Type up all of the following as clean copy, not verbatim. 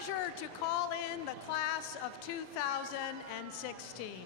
pleasure to call in the class of 2016.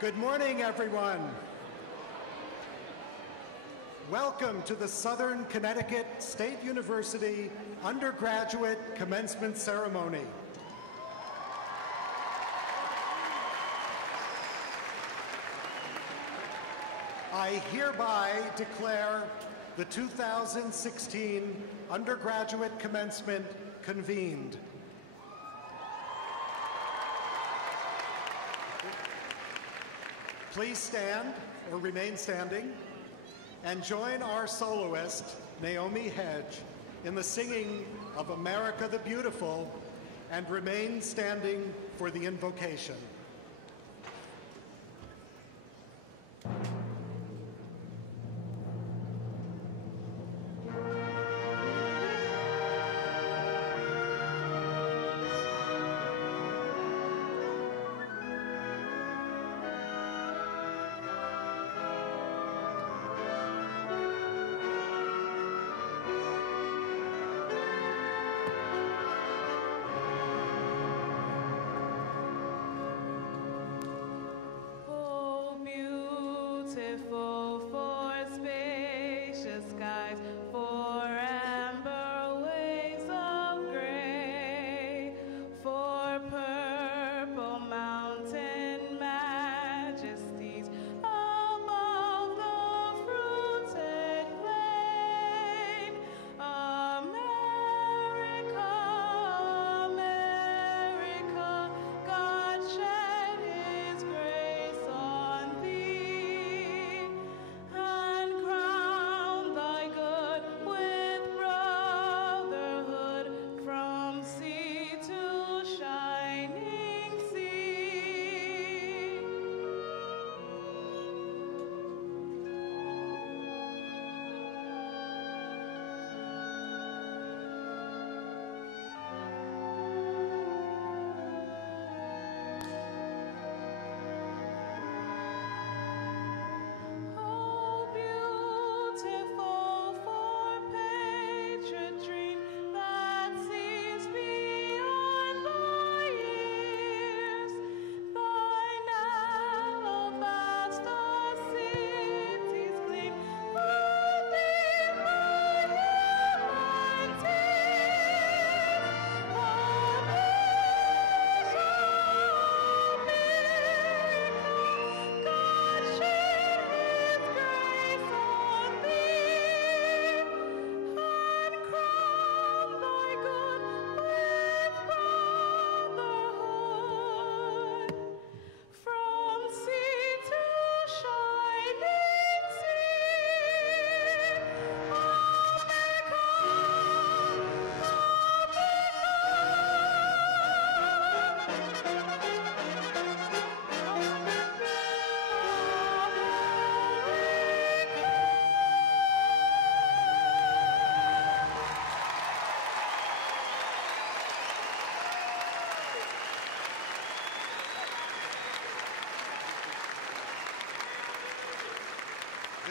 Good morning, everyone. Welcome to the Southern Connecticut State University Undergraduate Commencement Ceremony. I hereby declare the 2016 Undergraduate Commencement convened. Please stand or remain standing and join our soloist, Naomi Hedge, in the singing of America the Beautiful, and remain standing for the invocation.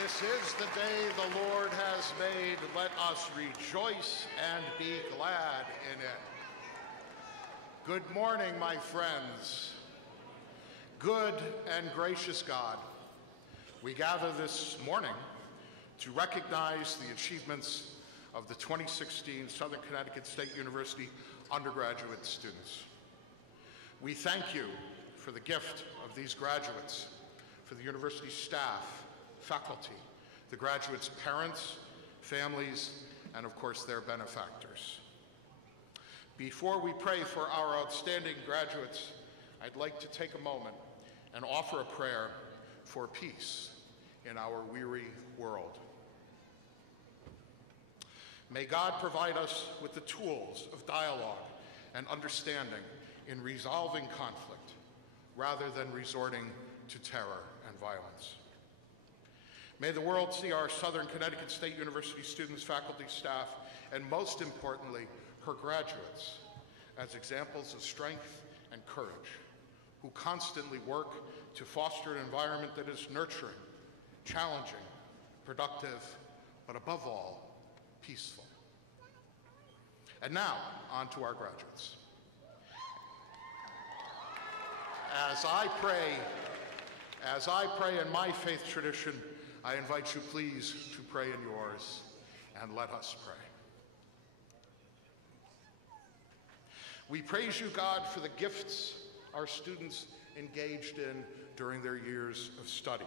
This is the day the Lord has made. Let us rejoice and be glad in it. Good morning, my friends. Good and gracious God, we gather this morning to recognize the achievements of the 2016 Southern Connecticut State University undergraduate students. We thank you for the gift of these graduates, for the university staff, faculty, the graduates' parents, families, and of course their benefactors. Before we pray for our outstanding graduates, I'd like to take a moment and offer a prayer for peace in our weary world. May God provide us with the tools of dialogue and understanding in resolving conflict rather than resorting to terror and violence. May the world see our Southern Connecticut State University students, faculty, staff, and most importantly, her graduates as examples of strength and courage, who constantly work to foster an environment that is nurturing, challenging, productive, but above all, peaceful. And now, on to our graduates. As I pray As I pray in my faith tradition, I invite you please to pray in yours, and let us pray. We praise you, God, for the gifts our students engaged in during their years of study,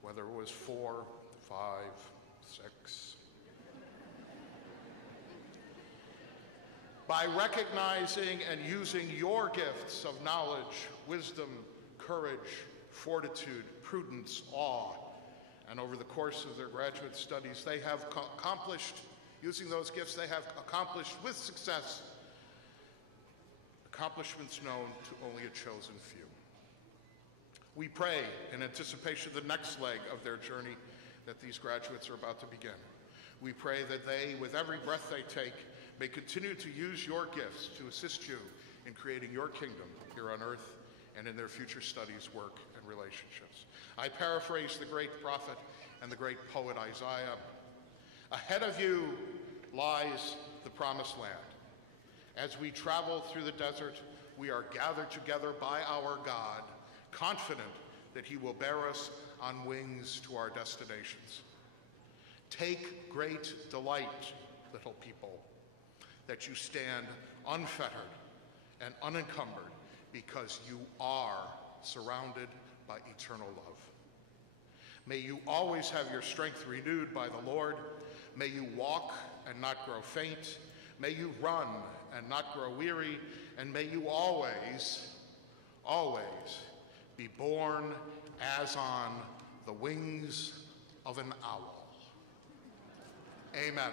whether it was 4, 5, 6. By recognizing and using your gifts of knowledge, wisdom, courage, fortitude, prudence, awe, and over the course of their graduate studies, they have accomplished, using those gifts, they have accomplished with success accomplishments known to only a chosen few. We pray in anticipation of the next leg of their journey that these graduates are about to begin. We pray that they, with every breath they take, may continue to use your gifts to assist you in creating your kingdom here on earth and in their future studies, work, and relationships. I paraphrase the great prophet and the great poet Isaiah. Ahead of you lies the promised land. As we travel through the desert, we are gathered together by our God, confident that he will bear us on wings to our destinations. Take great delight, little people, that you stand unfettered and unencumbered, because you are surrounded by eternal love. May you always have your strength renewed by the Lord. May you walk and not grow faint. May you run and not grow weary. And may you always, always be borne as on the wings of an owl. Amen.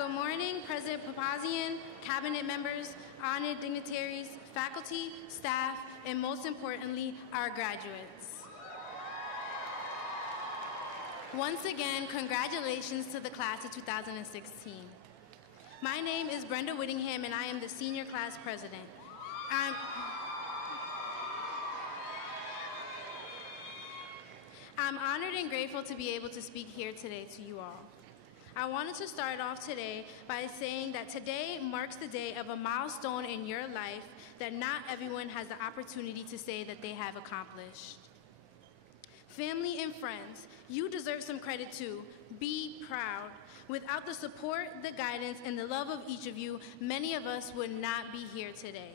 Good morning, President Papazian, cabinet members, honored dignitaries, faculty, staff, and most importantly, our graduates. Once again, congratulations to the class of 2016. My name is Brenda Whittingham, and I am the senior class president. I'm honored and grateful to be able to speak here today to you all. I wanted to start off today by saying that today marks the day of a milestone in your life that not everyone has the opportunity to say that they have accomplished. Family and friends, you deserve some credit too. Be proud. Without the support, the guidance, and the love of each of you, many of us would not be here today.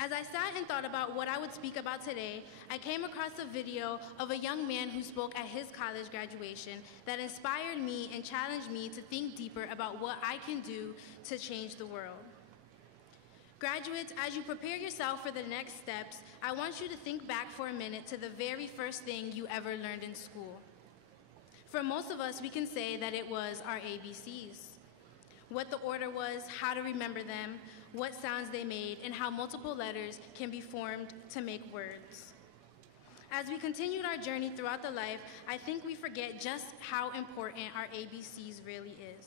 As I sat and thought about what I would speak about today, I came across a video of a young man who spoke at his college graduation that inspired me and challenged me to think deeper about what I can do to change the world. Graduates, as you prepare yourself for the next steps, I want you to think back for a minute to the very first thing you ever learned in school. For most of us, we can say that it was our ABCs. What the order was, how to remember them, what sounds they made, and how multiple letters can be formed to make words. As we continued our journey throughout the life, I think we forget just how important our ABCs really is.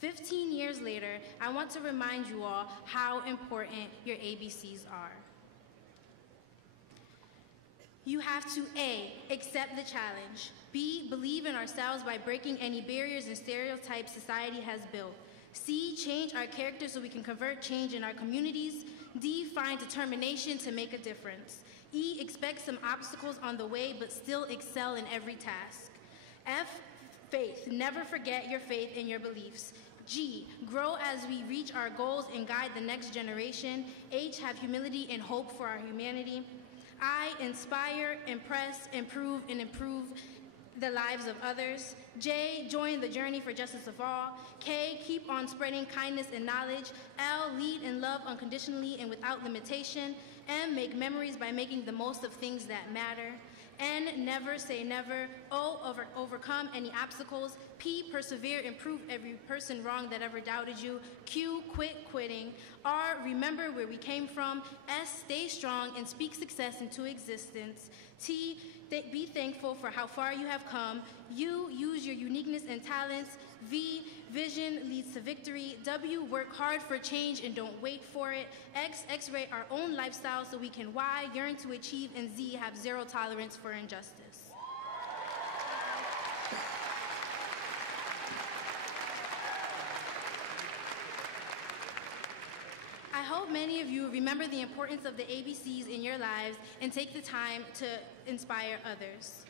15 years later, I want to remind you all how important your ABCs are. You have to A, accept the challenge. B, believe in ourselves by breaking any barriers and stereotypes society has built. C, change our character so we can convert change in our communities. D, find determination to make a difference. E, expect some obstacles on the way but still excel in every task. F, faith, never forget your faith and your beliefs. G, grow as we reach our goals and guide the next generation. H, have humility and hope for our humanity. I, inspire, impress, improve, and improve the lives of others. J, join the journey for justice of all. K, keep on spreading kindness and knowledge. L, lead in love unconditionally and without limitation. M, make memories by making the most of things that matter. N, never say never. O, overcome any obstacles. P, persevere and prove every person wrong that ever doubted you. Q, quit quitting. R, remember where we came from. S, stay strong and speak success into existence. T, be thankful for how far you have come. U, use your uniqueness and talents. V, vision leads to victory. W, work hard for change and don't wait for it. X, X-ray our own lifestyle so we can. Y, yearn to achieve. And Z, have zero tolerance for injustice. I hope many of you remember the importance of the ABCs in your lives and take the time to inspire others.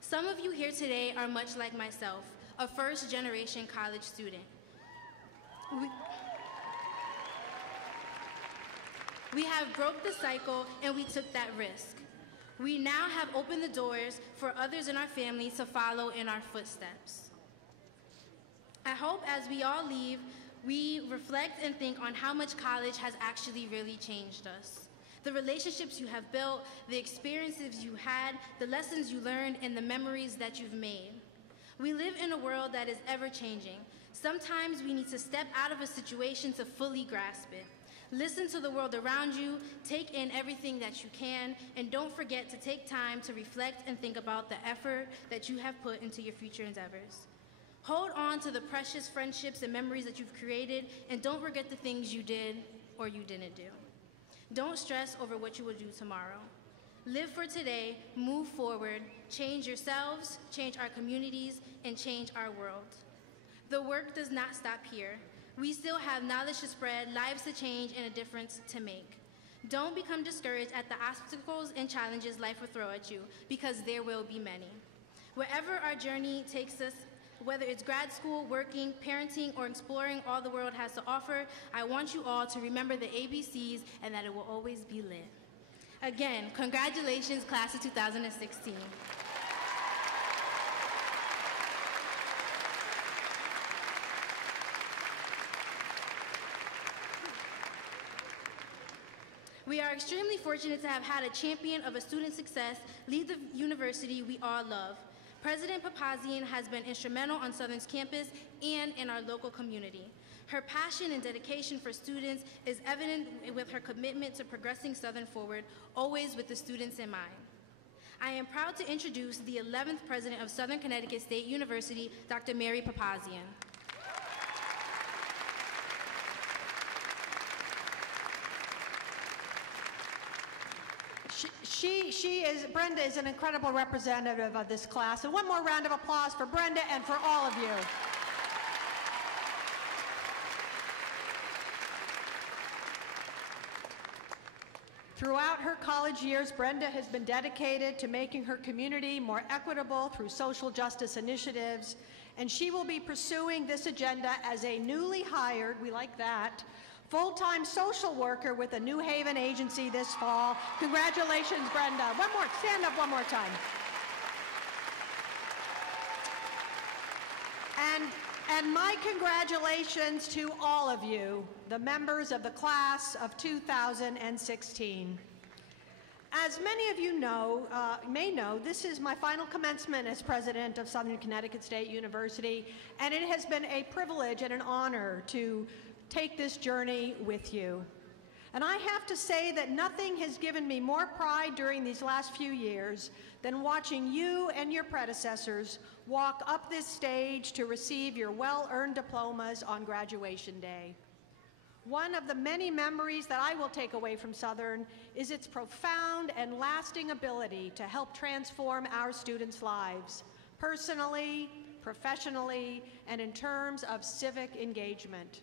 Some of you here today are much like myself, a first-generation college student. We have broke the cycle and we took that risk. We now have opened the doors for others in our family to follow in our footsteps. I hope as we all leave, we reflect and think on how much college has actually really changed us. The relationships you have built, the experiences you had, the lessons you learned, and the memories that you've made. We live in a world that is ever-changing. Sometimes we need to step out of a situation to fully grasp it. Listen to the world around you, take in everything that you can, and don't forget to take time to reflect and think about the effort that you have put into your future endeavors. Hold on to the precious friendships and memories that you've created, and don't forget the things you did or you didn't do. Don't stress over what you will do tomorrow. Live for today, move forward, change yourselves, change our communities, and change our world. The work does not stop here. We still have knowledge to spread, lives to change, and a difference to make. Don't become discouraged at the obstacles and challenges life will throw at you, because there will be many. Wherever our journey takes us, whether it's grad school, working, parenting, or exploring all the world has to offer, I want you all to remember the ABCs and that it will always be lit. Again, congratulations, class of 2016. We are extremely fortunate to have had a champion of a student success lead the university we all love. President Papazian has been instrumental on Southern's campus and in our local community. Her passion and dedication for students is evident with her commitment to progressing Southern forward, always with the students in mind. I am proud to introduce the 11th president of Southern Connecticut State University, Dr. Mary Papazian. Brenda is an incredible representative of this class. And one more round of applause for Brenda and for all of you. Throughout her college years, Brenda has been dedicated to making her community more equitable through social justice initiatives, and she will be pursuing this agenda as a newly hired, we like that, full-time social worker with a New Haven agency this fall. Congratulations, Brenda. Stand up one more time. And my congratulations to all of you, the members of the class of 2016. As many of you may know, this is my final commencement as president of Southern Connecticut State University, and it has been a privilege and an honor to take this journey with you. And I have to say that nothing has given me more pride during these last few years than watching you and your predecessors walk up this stage to receive your well-earned diplomas on graduation day. One of the many memories that I will take away from Southern is its profound and lasting ability to help transform our students' lives, personally, professionally, and in terms of civic engagement.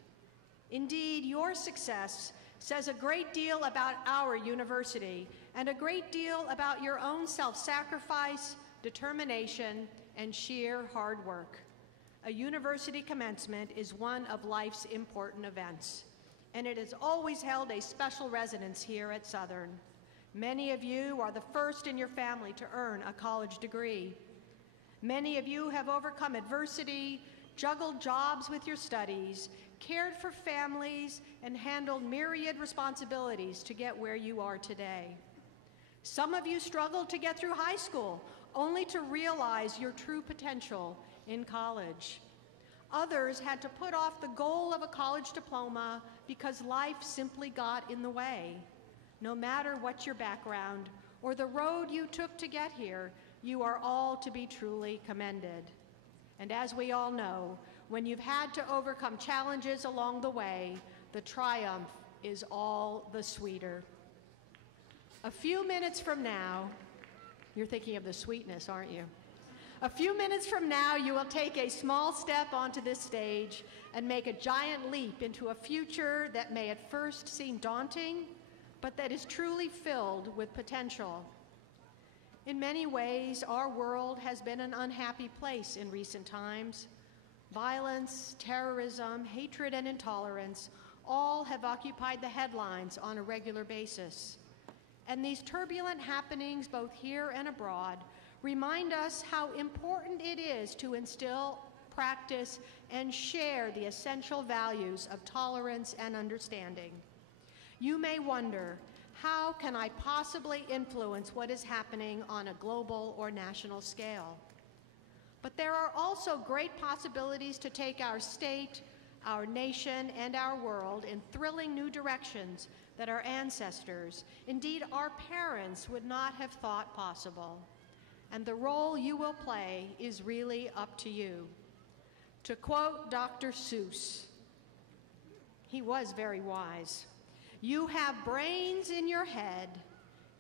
Indeed, your success says a great deal about our university and a great deal about your own self-sacrifice, determination, and sheer hard work. A university commencement is one of life's important events, and it has always held a special resonance here at Southern. Many of you are the first in your family to earn a college degree. Many of you have overcome adversity, juggled jobs with your studies, cared for families, and handled myriad responsibilities to get where you are today. Some of you struggled to get through high school, only to realize your true potential in college. Others had to put off the goal of a college diploma because life simply got in the way. No matter what your background or the road you took to get here, you are all to be truly commended. And as we all know, when you've had to overcome challenges along the way, the triumph is all the sweeter. A few minutes from now, you're thinking of the sweetness, aren't you? A few minutes from now, you will take a small step onto this stage and make a giant leap into a future that may at first seem daunting, but that is truly filled with potential. In many ways, our world has been an unhappy place in recent times. Violence, terrorism, hatred, and intolerance all have occupied the headlines on a regular basis. And these turbulent happenings, both here and abroad, remind us how important it is to instill, practice, and share the essential values of tolerance and understanding. You may wonder, how can I possibly influence what is happening on a global or national scale? But there are also great possibilities to take our state, our nation, and our world in thrilling new directions that our ancestors, indeed our parents, would not have thought possible. And the role you will play is really up to you. To quote Dr. Seuss, he was very wise. You have brains in your head,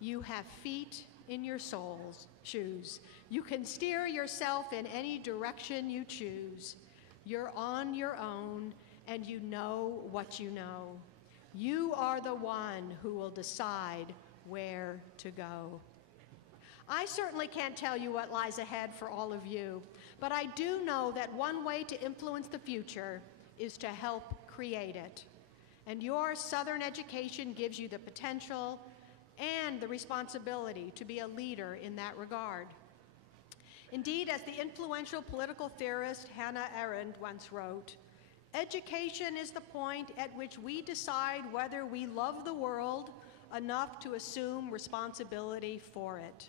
you have feet in your soul's shoes. You can steer yourself in any direction you choose. You're on your own, and you know what you know. You are the one who will decide where to go. I certainly can't tell you what lies ahead for all of you, but I do know that one way to influence the future is to help create it. And your Southern education gives you the potential and the responsibility to be a leader in that regard. Indeed, as the influential political theorist Hannah Arendt once wrote, education is the point at which we decide whether we love the world enough to assume responsibility for it.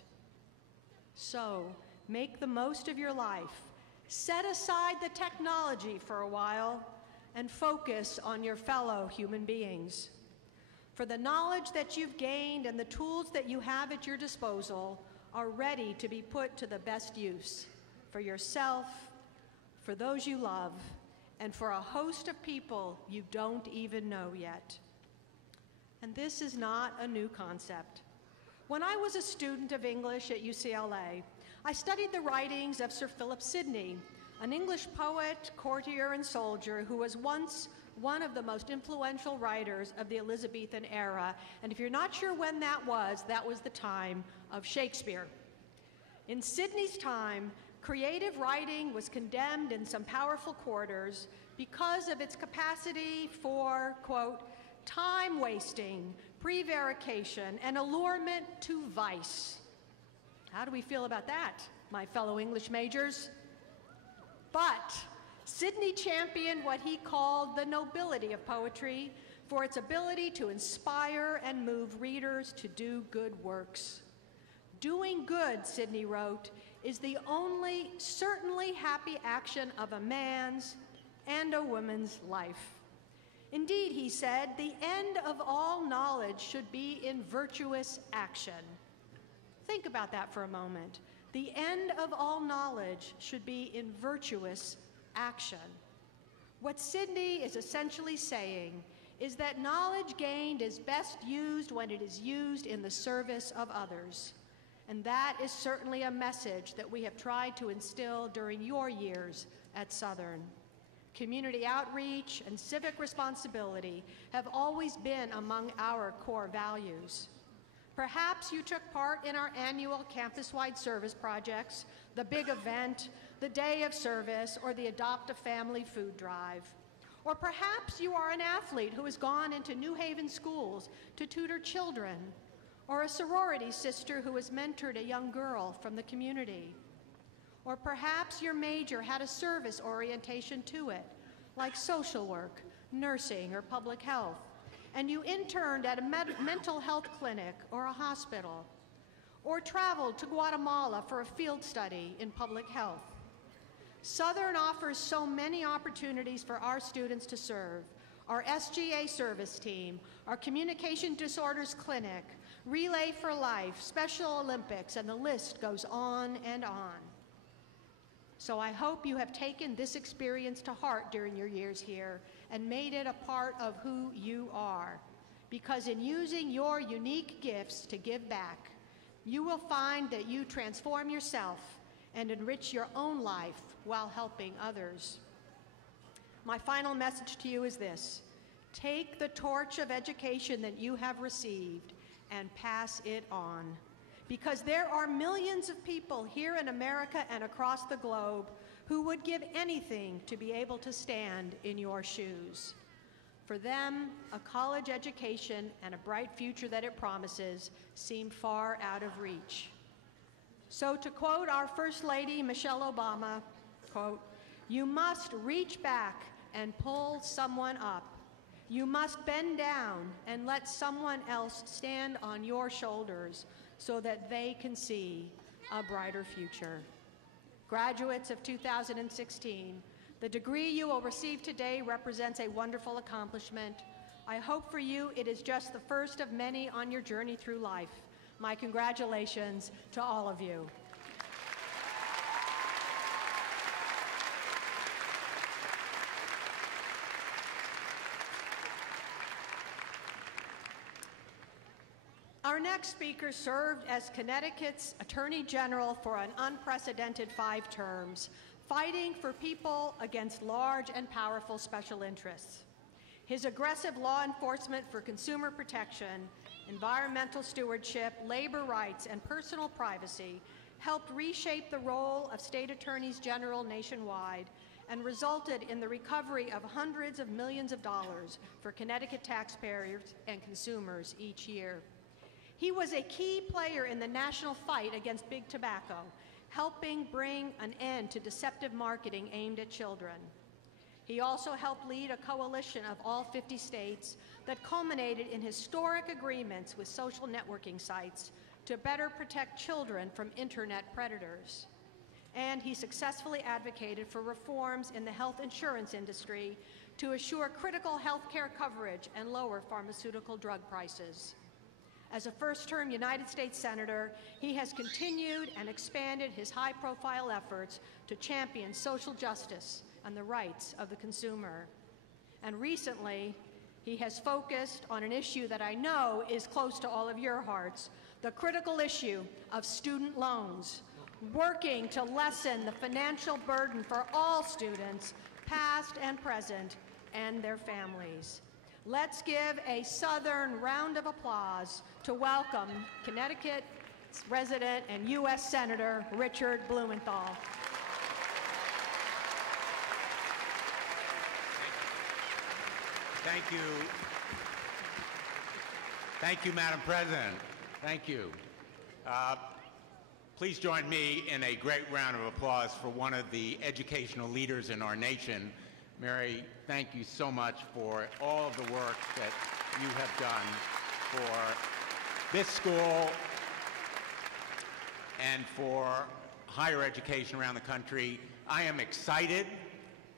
So, make the most of your life. Set aside the technology for a while and focus on your fellow human beings. For the knowledge that you've gained and the tools that you have at your disposal are ready to be put to the best use for yourself, for those you love, and for a host of people you don't even know yet. And this is not a new concept. When I was a student of English at UCLA, I studied the writings of Sir Philip Sidney, an English poet, courtier, and soldier who was once one of the most influential writers of the Elizabethan era. And if you're not sure when that was the time of Shakespeare. In Sidney's time, creative writing was condemned in some powerful quarters because of its capacity for, quote, time-wasting, prevarication, and allurement to vice. How do we feel about that, my fellow English majors? But Sidney championed what he called the nobility of poetry for its ability to inspire and move readers to do good works. Doing good, Sidney wrote, is the only certainly happy action of a man's and a woman's life. Indeed, he said, the end of all knowledge should be in virtuous action. Think about that for a moment. The end of all knowledge should be in virtuous action. What Sidney is essentially saying is that knowledge gained is best used when it is used in the service of others. And that is certainly a message that we have tried to instill during your years at Southern. Community outreach and civic responsibility have always been among our core values. Perhaps you took part in our annual campus-wide service projects, the big event, the day of service, or the Adopt a Family food drive. Or perhaps you are an athlete who has gone into New Haven schools to tutor children, or a sorority sister who has mentored a young girl from the community. Or perhaps your major had a service orientation to it, like social work, nursing, or public health, and you interned at a mental health clinic or a hospital, or traveled to Guatemala for a field study in public health. Southern offers so many opportunities for our students to serve: our SGA service team, our communication disorders clinic, Relay for Life, Special Olympics, and the list goes on and on. So I hope you have taken this experience to heart during your years here and made it a part of who you are. Because in using your unique gifts to give back, you will find that you transform yourself and enrich your own life while helping others. My final message to you is this: take the torch of education that you have received and pass it on. Because there are millions of people here in America and across the globe who would give anything to be able to stand in your shoes. For them, a college education and a bright future that it promises seem far out of reach. So to quote our First Lady, Michelle Obama, quote, "You must reach back and pull someone up. You must bend down and let someone else stand on your shoulders so that they can see a brighter future." Graduates of 2016, the degree you will receive today represents a wonderful accomplishment. I hope for you it is just the first of many on your journey through life. My congratulations to all of you. Our next speaker served as Connecticut's Attorney General for an unprecedented 5 terms, fighting for people against large and powerful special interests. His aggressive law enforcement for consumer protection, environmental stewardship, labor rights, and personal privacy helped reshape the role of state attorneys general nationwide and resulted in the recovery of hundreds of millions of dollars for Connecticut taxpayers and consumers each year. He was a key player in the national fight against big tobacco, helping bring an end to deceptive marketing aimed at children. He also helped lead a coalition of all 50 states that culminated in historic agreements with social networking sites to better protect children from internet predators. And he successfully advocated for reforms in the health insurance industry to assure critical health care coverage and lower pharmaceutical drug prices. As a first-term United States Senator, he has continued and expanded his high-profile efforts to champion social justice and the rights of the consumer. And recently, he has focused on an issue that I know is close to all of your hearts, the critical issue of student loans, working to lessen the financial burden for all students, past and present, and their families. Let's give a Southern round of applause to welcome Connecticut resident and U.S. Senator Richard Blumenthal. Thank you. Thank you, Madam President. Thank you. Please join me in a great round of applause for one of the educational leaders in our nation. Mary, thank you so much for all of the work that you have done for this school and for higher education around the country. I am excited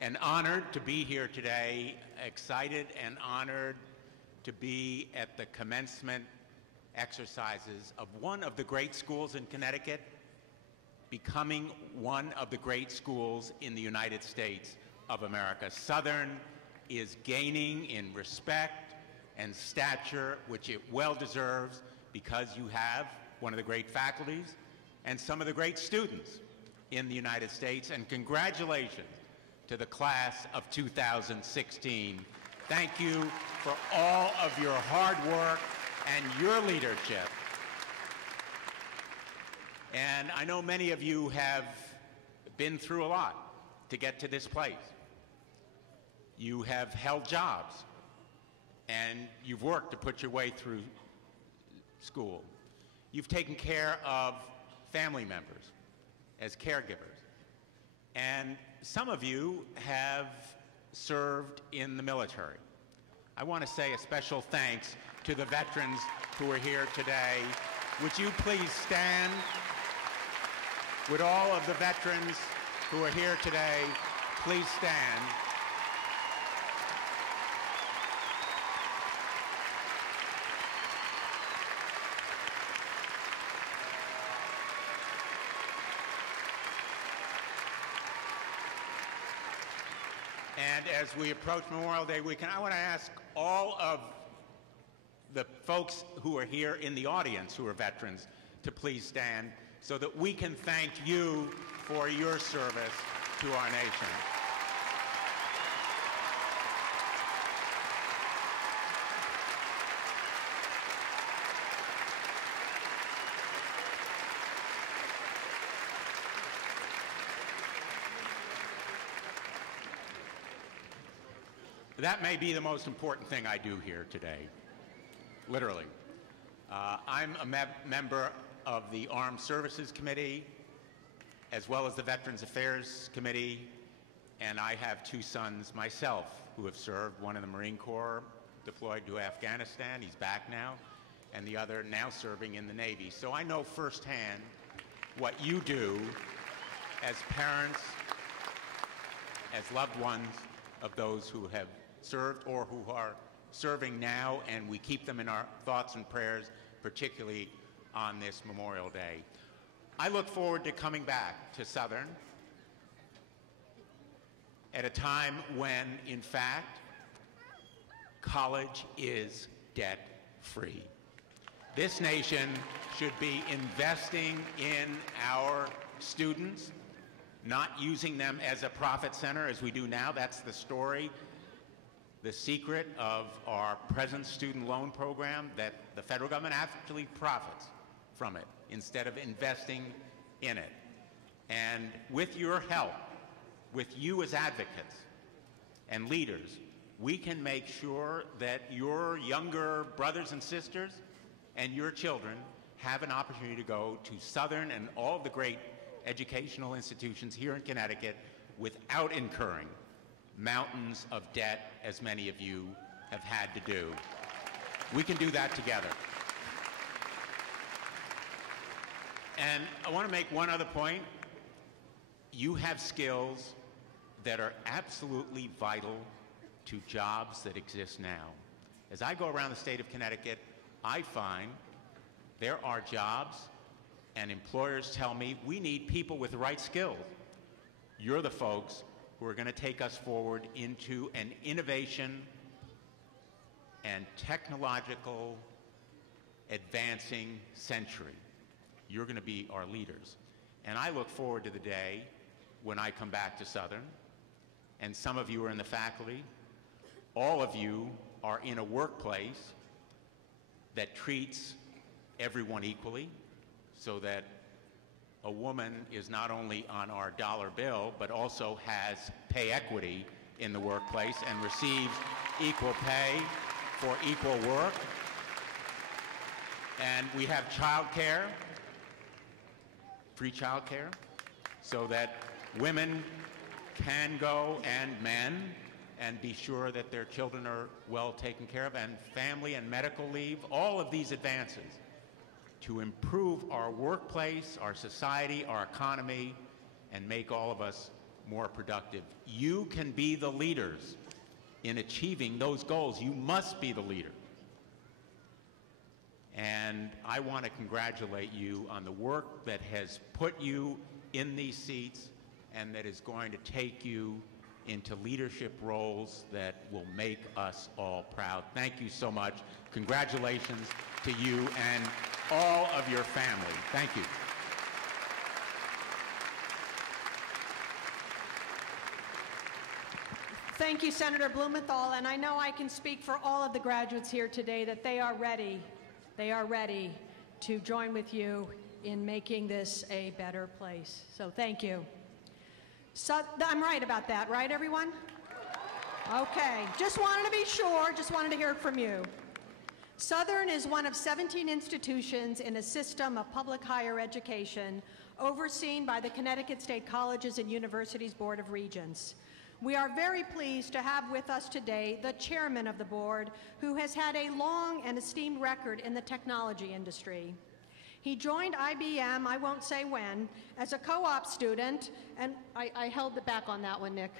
and honored to be here today, excited and honored to be at the commencement exercises of one of the great schools in Connecticut, becoming one of the great schools in the United States of America. Southern is gaining in respect and stature, which it well deserves, because you have one of the great faculties and some of the great students in the United States. And congratulations to the class of 2016. Thank you for all of your hard work and your leadership. And I know many of you have been through a lot to get to this place. You have held jobs, and you've worked to put your way through school. You've taken care of family members as caregivers. and some of you have served in the military. I want to say a special thanks to the veterans who are here today. Would you please stand? Would all of the veterans who are here today please stand? And as we approach Memorial Day weekend, I want to ask all of the folks who are here in the audience who are veterans to please stand so that we can thank you for your service to our nation. That may be the most important thing I do here today, literally. I'm a member of the Armed Services Committee, as well as the Veterans Affairs Committee, and I have two sons myself who have served, one in the Marine Corps, deployed to Afghanistan, he's back now, and the other now serving in the Navy. So I know firsthand what you do as parents, as loved ones of those who have served or who are serving now, and we keep them in our thoughts and prayers, particularly on this Memorial Day. I look forward to coming back to Southern at a time when, in fact, college is debt-free. This nation should be investing in our students, not using them as a profit center as we do now. That's the story. The secret of our present student loan program, that the federal government actually profits from it instead of investing in it. And with your help, with you as advocates and leaders, we can make sure that your younger brothers and sisters and your children have an opportunity to go to Southern and all of the great educational institutions here in Connecticut without incurring mountains of debt, as many of you have had to do. We can do that together. And I want to make one other point. You have skills that are absolutely vital to jobs that exist now. As I go around the state of Connecticut, I find there are jobs, and employers tell me we need people with the right skills. You're the folks who are going to take us forward into an innovation and technological advancing century. You're going to be our leaders. And I look forward to the day when I come back to Southern, and some of you are in the faculty, all of you are in a workplace that treats everyone equally, so that a woman is not only on our dollar bill, but also has pay equity in the workplace and receives equal pay for equal work. And we have child care, free child care, so that women can go, and men, and be sure that their children are well taken care of, and family and medical leave, all of these advances to improve our workplace, our society, our economy, and make all of us more productive. You can be the leaders in achieving those goals. You must be the leader. And I want to congratulate you on the work that has put you in these seats and that is going to take you into leadership roles that will make us all proud. Thank you so much. Congratulations to you and all of your family. Thank you. Thank you, Senator Blumenthal, and I know I can speak for all of the graduates here today that they are ready to join with you in making this a better place. So thank you. So, I'm right about that, right, everyone? Okay, just wanted to be sure, just wanted to hear it from you. Southern is one of 17 institutions in a system of public higher education overseen by the Connecticut State Colleges and Universities Board of Regents. We are very pleased to have with us today the chairman of the board, who has had a long and esteemed record in the technology industry. He joined IBM, I won't say when, as a co-op student, and I held it back on that one, Nick.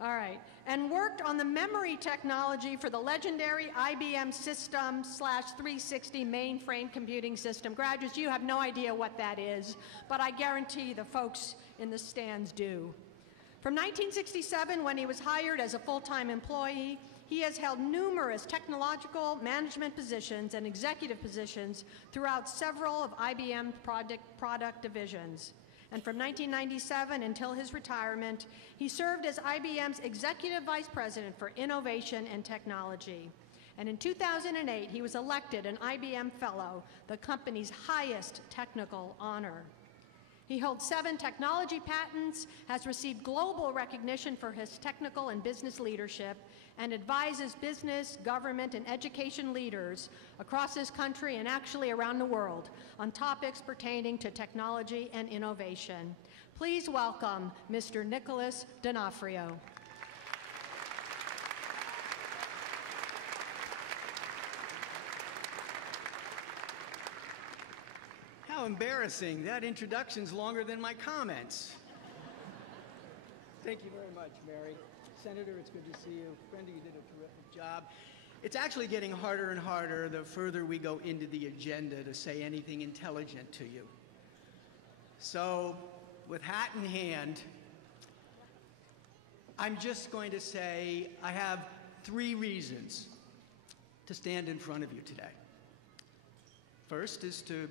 All right. And worked on the memory technology for the legendary IBM System/360 mainframe computing system. Graduates, you have no idea what that is, but I guarantee the folks in the stands do. From 1967, when he was hired as a full-time employee, he has held numerous technological management positions and executive positions throughout several of IBM's product divisions. And from 1997 until his retirement, he served as IBM's Executive Vice President for Innovation and Technology. And in 2008, he was elected an IBM Fellow, the company's highest technical honor. He holds 7 technology patents, has received global recognition for his technical and business leadership, and advises business, government, and education leaders across this country and actually around the world on topics pertaining to technology and innovation. Please welcome Mr. Nicholas D'Onofrio. How embarrassing. That introduction's longer than my comments. Thank you very much, Mary. Senator, it's good to see you. Brenda, you did a terrific job. It's actually getting harder and harder the further we go into the agenda to say anything intelligent to you. So, with hat in hand, I'm just going to say I have 3 reasons to stand in front of you today. First is to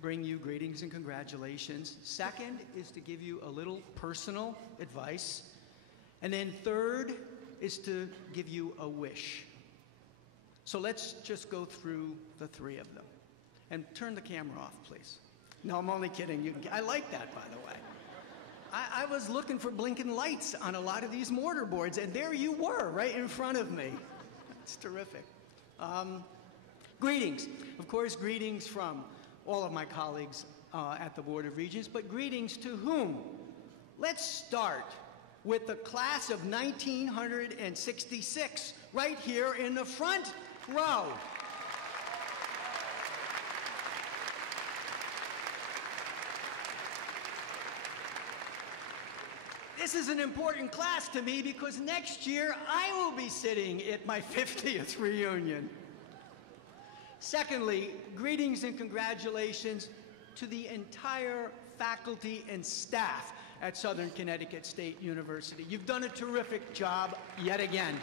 bring you greetings and congratulations. Second is to give you a little personal advice. And then third is to give you a wish. So let's just go through the 3 of them. And turn the camera off, please. No, I'm only kidding. I like that, by the way. I was looking for blinking lights on a lot of these mortar boards, and there you were, right in front of me. It's terrific. Greetings. Of course, greetings from all of my colleagues at the Board of Regents, but greetings to whom? Let's start with the class of 1966, right here in the front row. This is an important class to me because next year I will be sitting at my 50th reunion. Secondly, greetings and congratulations to the entire faculty and staff at Southern Connecticut State University. You've done a terrific job yet again.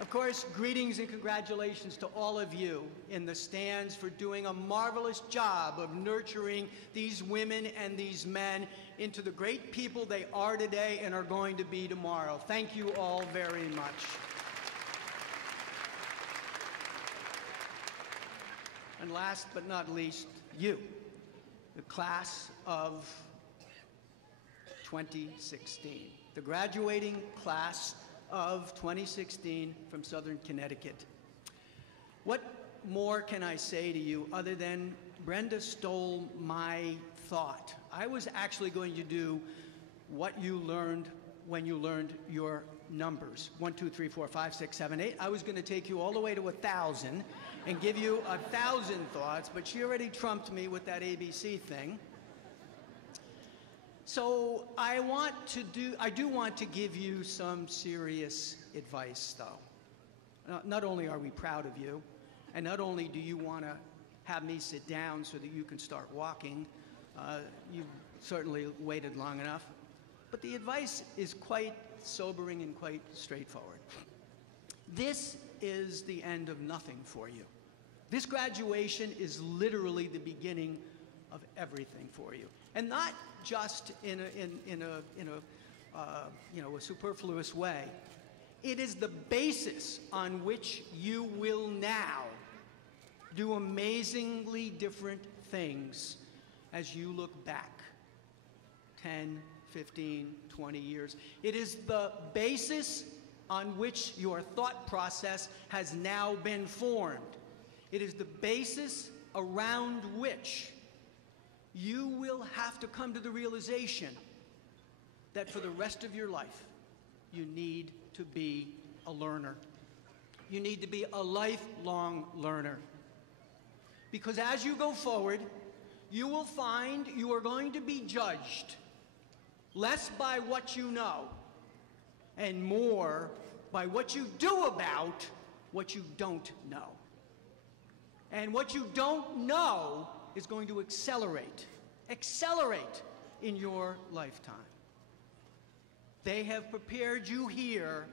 Of course, greetings and congratulations to all of you in the stands for doing a marvelous job of nurturing these women and these men into the great people they are today and are going to be tomorrow. Thank you all very much. And last but not least, you, the class of 2016, the graduating class of 2016 from Southern Connecticut. What more can I say to you other than Brenda stole my thought? I was actually going to do what you learned when you learned your numbers. 1, 2, 3, 4, 5, 6, 7, 8. I was going to take you all the way to 1,000 and give you 1,000 thoughts, but she already trumped me with that ABC thing. So I do want to give you some serious advice, though. Not only are we proud of you, and not only do you want to have me sit down so that you can start walking, you've certainly waited long enough, but the advice is quite sobering and quite straightforward. This is the end of nothing for you. This graduation is literally the beginning of everything for you, and not just in a superfluous way. It is the basis on which you will now do amazingly different things as you look back 10, 15, 20 years. It is the basis on which your thought process has now been formed. It is the basis around which you will have to come to the realization that for the rest of your life, you need to be a learner. You need to be a lifelong learner. Because as you go forward, you will find you are going to be judged less by what you know and more by what you do about what you don't know. And what you don't know is going to accelerate in your lifetime. They have prepared you here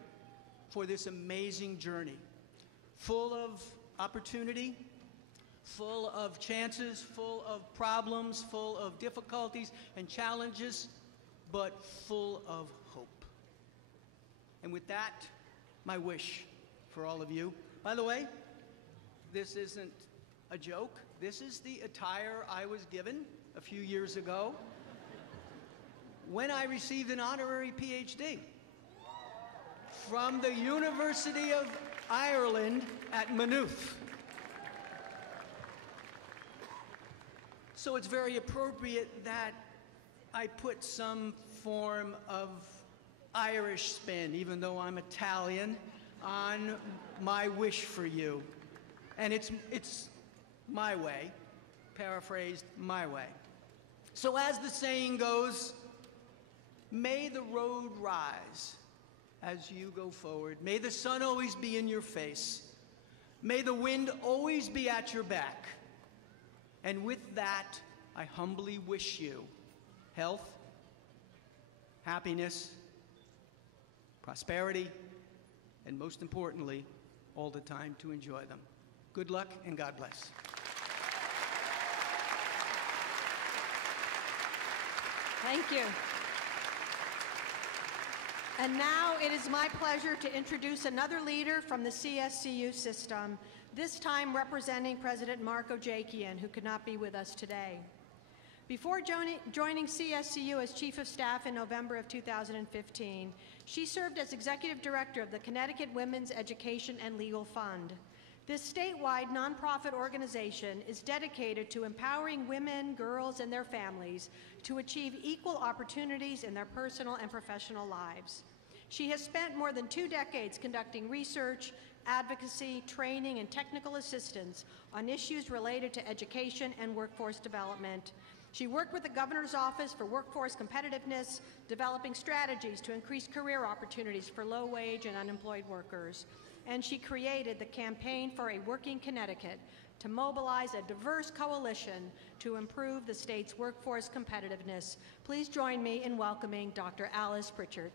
for this amazing journey, full of opportunity, full of chances, full of problems, full of difficulties and challenges, but full of hope. And with that, my wish for all of you. By the way, this isn't a joke. This is the attire I was given a few years ago when I received an honorary PhD from the University of Ireland at Maynooth. So it's very appropriate that I put some form of Irish spin, even though I'm Italian, on my wish for you. And it's my way, paraphrased my way. So as the saying goes, may the road rise as you go forward. May the sun always be in your face. May the wind always be at your back. And with that, I humbly wish you health, happiness, prosperity, and most importantly, all the time to enjoy them. Good luck and God bless. Thank you. And now it is my pleasure to introduce another leader from the CSCU system, this time representing President Mark Ojakian, who could not be with us today. Before joining CSCU as Chief of Staff in November of 2015, she served as Executive Director of the Connecticut Women's Education and Legal Fund. This statewide nonprofit organization is dedicated to empowering women, girls, and their families to achieve equal opportunities in their personal and professional lives. She has spent more than 2 decades conducting research, advocacy, training, and technical assistance on issues related to education and workforce development. She worked with the Governor's Office for Workforce Competitiveness, developing strategies to increase career opportunities for low-wage and unemployed workers. And she created the Campaign for a Working Connecticut to mobilize a diverse coalition to improve the state's workforce competitiveness. Please join me in welcoming Dr. Alice Pritchard.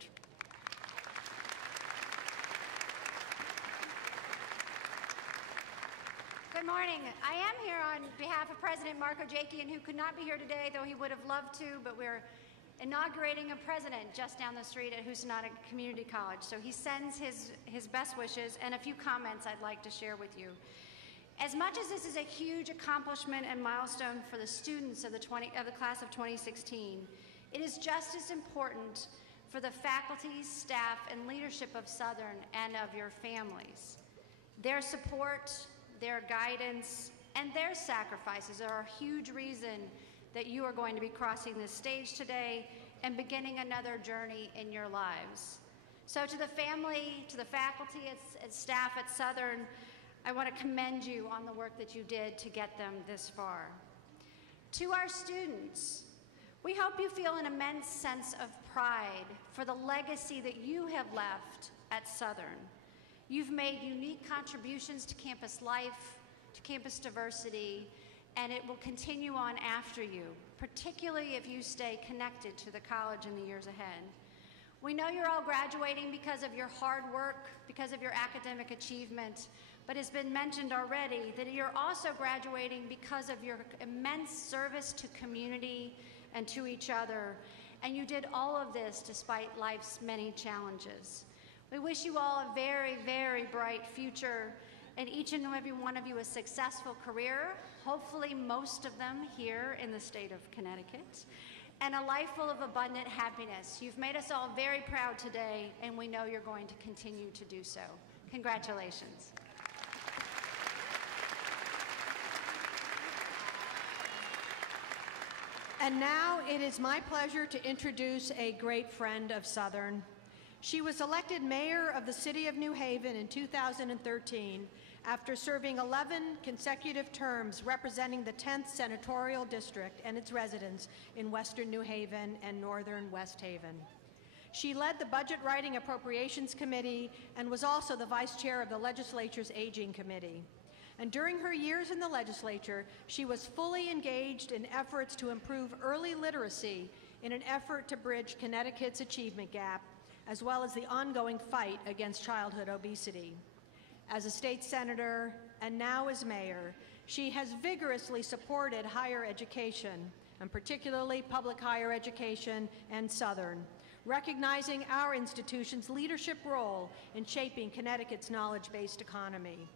Good morning. I am here on behalf of President Mark Ojakian, who could not be here today, though he would have loved to, but we're inaugurating a president just down the street at Housatonic Community College. So he sends his best wishes and a few comments I'd like to share with you. As much as this is a huge accomplishment and milestone for the students of the class of 2016, it is just as important for the faculty, staff, and leadership of Southern and of your families. Their support, their guidance, and their sacrifices are a huge reason that you are going to be crossing this stage today and beginning another journey in your lives. So to the family, to the faculty and staff at Southern, I want to commend you on the work that you did to get them this far. To our students, we hope you feel an immense sense of pride for the legacy that you have left at Southern. You've made unique contributions to campus life, to campus diversity, and it will continue on after you, particularly if you stay connected to the college in the years ahead. We know you're all graduating because of your hard work, because of your academic achievement, but it's been mentioned already that you're also graduating because of your immense service to community and to each other, and you did all of this despite life's many challenges. We wish you all a very, very bright future, and each and every one of you a successful career, hopefully most of them here in the state of Connecticut, and a life full of abundant happiness. You've made us all very proud today, and we know you're going to continue to do so. Congratulations. And now it is my pleasure to introduce a great friend of Southern. She was elected mayor of the city of New Haven in 2013 after serving 11 consecutive terms representing the 10th Senatorial District and its residents in Western New Haven and Northern West Haven. She led the Budget Writing Appropriations Committee and was also the vice chair of the legislature's Aging Committee. And during her years in the legislature, she was fully engaged in efforts to improve early literacy in an effort to bridge Connecticut's achievement gap, as well as the ongoing fight against childhood obesity. As a state senator and now as mayor, she has vigorously supported higher education, and particularly public higher education and Southern, recognizing our institution's leadership role in shaping Connecticut's knowledge-based economy.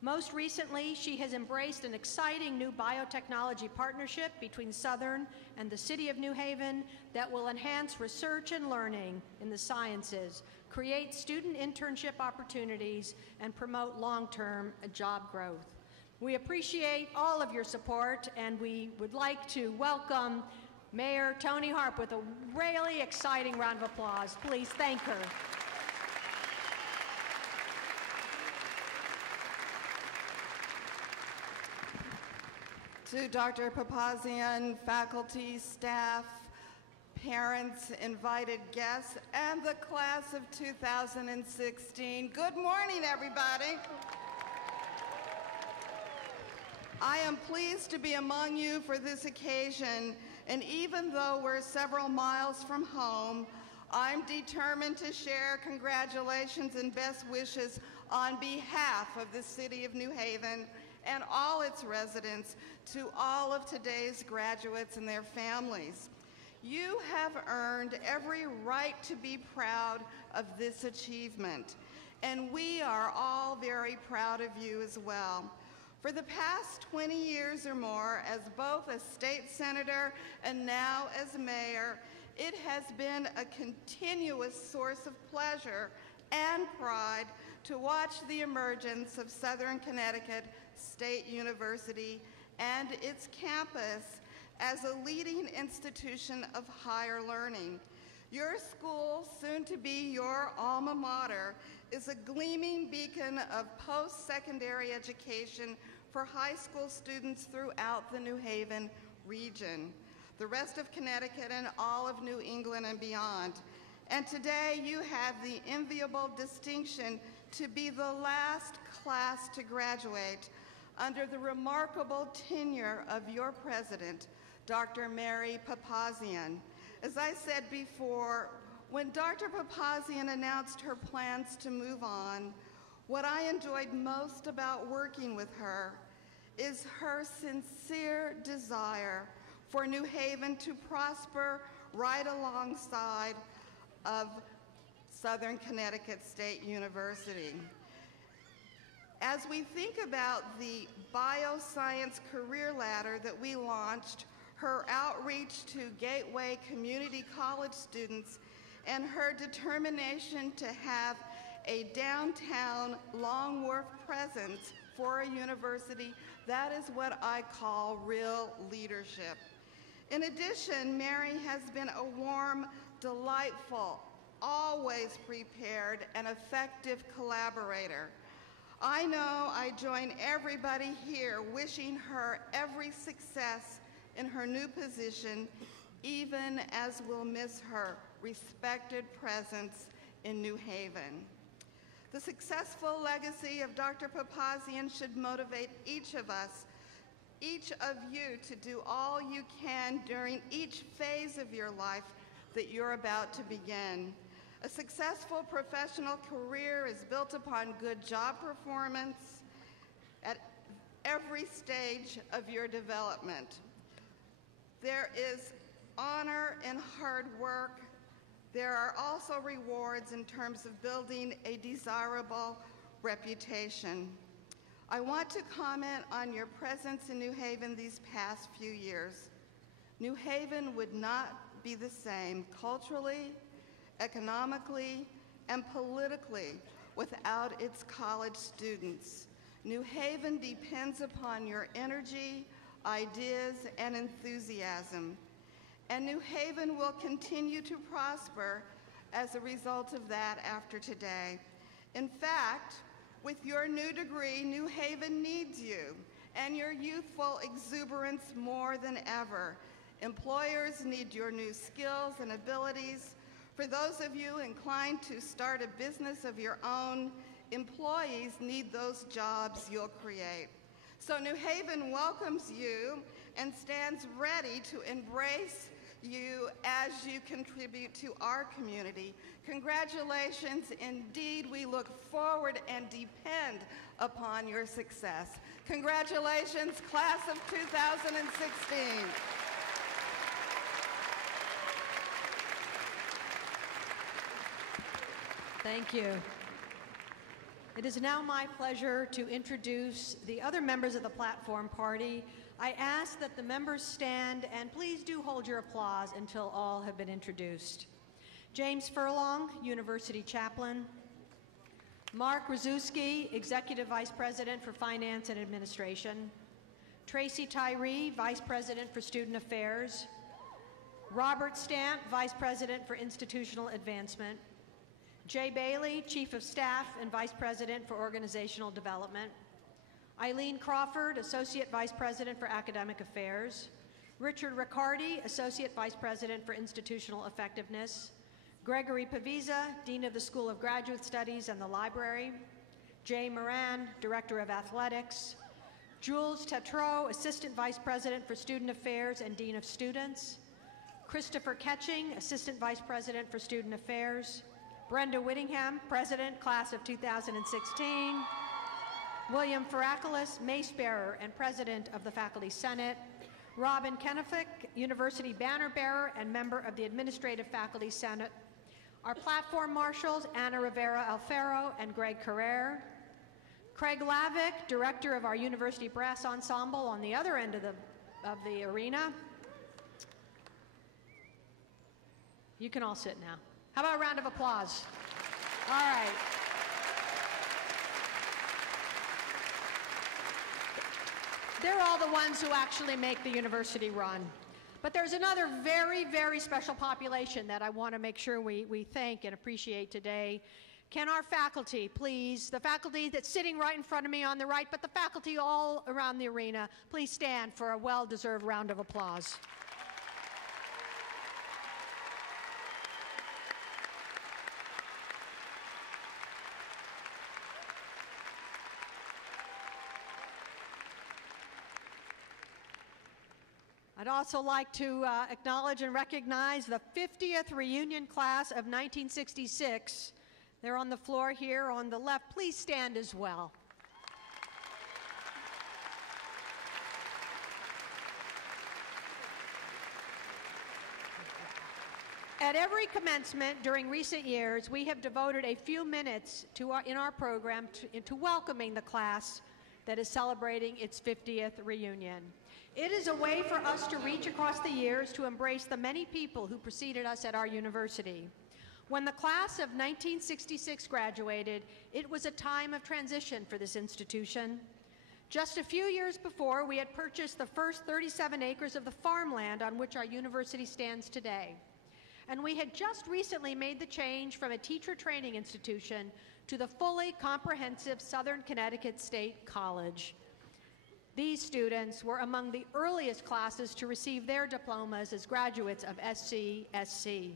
Most recently, she has embraced an exciting new biotechnology partnership between Southern and the City of New Haven that will enhance research and learning in the sciences, create student internship opportunities, and promote long-term job growth. We appreciate all of your support, and we would like to welcome Mayor Toni Harp with a really exciting round of applause. Please thank her. To Dr. Papazian, faculty, staff, parents, invited guests, and the class of 2016, good morning, everybody. I am pleased to be among you for this occasion, and even though we're several miles from home, I'm determined to share congratulations and best wishes on behalf of the City of New Haven and all its residents to all of today's graduates and their families. You have earned every right to be proud of this achievement, and we are all very proud of you as well. For the past 20 years or more, as both a state senator and now as mayor, it has been a continuous source of pleasure and pride to watch the emergence of Southern Connecticut State University and its campus as a leading institution of higher learning. Your school, soon to be your alma mater, is a gleaming beacon of post-secondary education for high school students throughout the New Haven region, the rest of Connecticut, and all of New England and beyond. And today you have the enviable distinction to be the last class to graduate under the remarkable tenure of your president, Dr. Mary Papazian. As I said before, when Dr. Papazian announced her plans to move on, what I enjoyed most about working with her is her sincere desire for New Haven to prosper right alongside of Southern Connecticut State University. As we think about the bioscience career ladder that we launched, her outreach to Gateway Community College students, and her determination to have a downtown Long Wharf presence for a university, that is what I call real leadership. In addition, Mary has been a warm, delightful, always prepared, and effective collaborator. I know I join everybody here wishing her every success in her new position, even as we'll miss her respected presence in New Haven. The successful legacy of Dr. Papazian should motivate each of us, each of you, to do all you can during each phase of your life that you're about to begin. A successful professional career is built upon good job performance at every stage of your development. There is honor in hard work. There are also rewards in terms of building a desirable reputation. I want to comment on your presence in New Haven these past few years. New Haven would not be the same culturally, economically, and politically without its college students. New Haven depends upon your energy, ideas, and enthusiasm. and New Haven will continue to prosper as a result of that after today. In fact, with your new degree, New Haven needs you and your youthful exuberance more than ever. Employers need your new skills and abilities. For those of you inclined to start a business of your own, employees need those jobs you'll create. So New Haven welcomes you and stands ready to embrace you as you contribute to our community. Congratulations. Indeed, we look forward and depend upon your success. Congratulations, class of 2016. Thank you. It is now my pleasure to introduce the other members of the platform party. I ask that the members stand, and please do hold your applause until all have been introduced. James Furlong, University Chaplain. Mark Rzuski, Executive Vice President for Finance and Administration. Tracy Tyree, Vice President for Student Affairs. Robert Stamp, Vice President for Institutional Advancement. Jay Bailey, Chief of Staff and Vice President for Organizational Development. Eileen Crawford, Associate Vice President for Academic Affairs. Richard Riccardi, Associate Vice President for Institutional Effectiveness. Gregory Pavisa, Dean of the School of Graduate Studies and the Library. Jay Moran, Director of Athletics. Jules Tetreault, Assistant Vice President for Student Affairs and Dean of Students. Christopher Ketching, Assistant Vice President for Student Affairs. Brenda Whittingham, President, Class of 2016. William Faracalis, Mace Bearer and President of the Faculty Senate. Robin Kenefick, University Banner Bearer and member of the Administrative Faculty Senate. Our platform marshals, Anna Rivera Alfaro and Greg Carrere. Craig Lavick, Director of our University Brass Ensemble on the other end of the arena. You can all sit now. How about a round of applause? All right. They're all the ones who actually make the university run. But there's another very, very special population that I want to make sure we thank and appreciate today. Can our faculty, please, the faculty that's sitting right in front of me on the right, but the faculty all around the arena, please stand for a well-deserved round of applause. I'd also like to acknowledge and recognize the 50th reunion class of 1966. They're on the floor here on the left. Please stand as well. At every commencement during recent years, we have devoted a few minutes in our program to welcoming the class that is celebrating its 50th reunion. It is a way for us to reach across the years to embrace the many people who preceded us at our university. When the class of 1966 graduated, it was a time of transition for this institution. Just a few years before, we had purchased the first 37 acres of the farmland on which our university stands today. And we had just recently made the change from a teacher training institution to the fully comprehensive Southern Connecticut State College. These students were among the earliest classes to receive their diplomas as graduates of SCSC.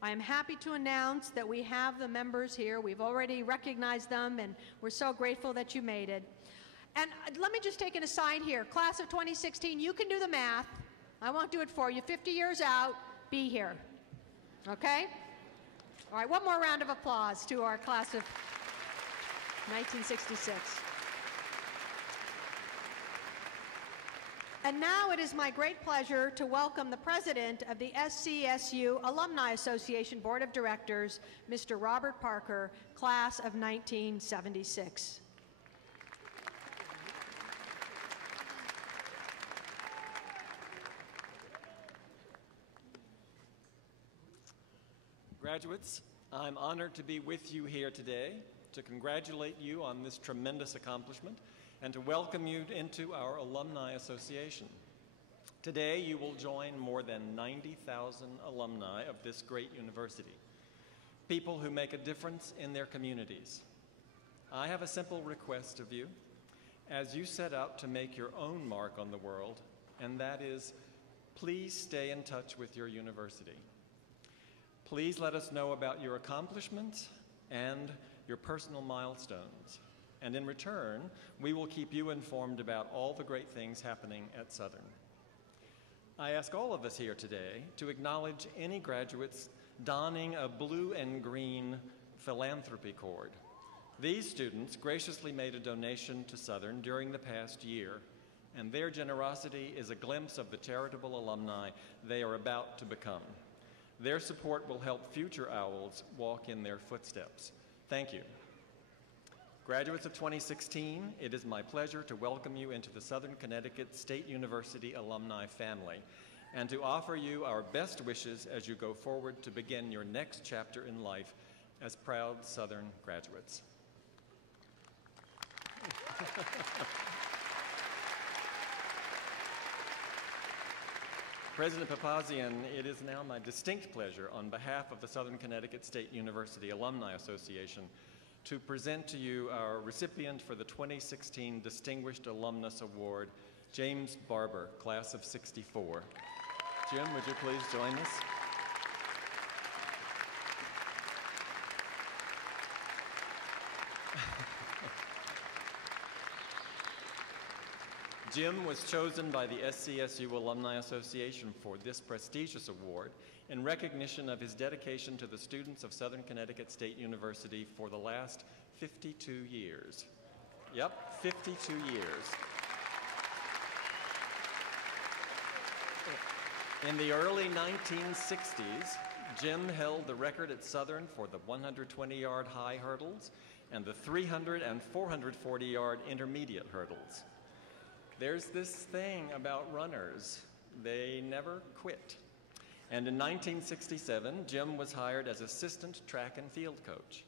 I am happy to announce that we have the members here. We've already recognized them, and we're so grateful that you made it. And let me just take an aside here. Class of 2016, you can do the math. I won't do it for you. 50 years out, be here. Okay? All right, one more round of applause to our class of 1966. And now it is my great pleasure to welcome the president of the SCSU Alumni Association Board of Directors, Mr. Robert Parker, class of 1976. Graduates, I'm honored to be with you here today to congratulate you on this tremendous accomplishment and to welcome you into our Alumni Association. Today, you will join more than 90,000 alumni of this great university, people who make a difference in their communities. I have a simple request of you as you set out to make your own mark on the world, and that is, please stay in touch with your university. Please let us know about your accomplishments and your personal milestones. And in return, we will keep you informed about all the great things happening at Southern. I ask all of us here today to acknowledge any graduates donning a blue and green philanthropy cord. These students graciously made a donation to Southern during the past year, and their generosity is a glimpse of the charitable alumni they are about to become. Their support will help future owls walk in their footsteps. Thank you. Graduates of 2016, it is my pleasure to welcome you into the Southern Connecticut State University alumni family and to offer you our best wishes as you go forward to begin your next chapter in life as proud Southern graduates. President Papazian, it is now my distinct pleasure on behalf of the Southern Connecticut State University Alumni Association to present to you our recipient for the 2016 Distinguished Alumnus Award, James Barber, class of '64. Jim, would you please join us? Jim was chosen by the SCSU Alumni Association for this prestigious award in recognition of his dedication to the students of Southern Connecticut State University for the last 52 years. Yep, 52 years. In the early 1960s, Jim held the record at Southern for the 120-yard high hurdles and the 300 and 440-yard intermediate hurdles. There's this thing about runners, they never quit. And in 1967, Jim was hired as assistant track and field coach.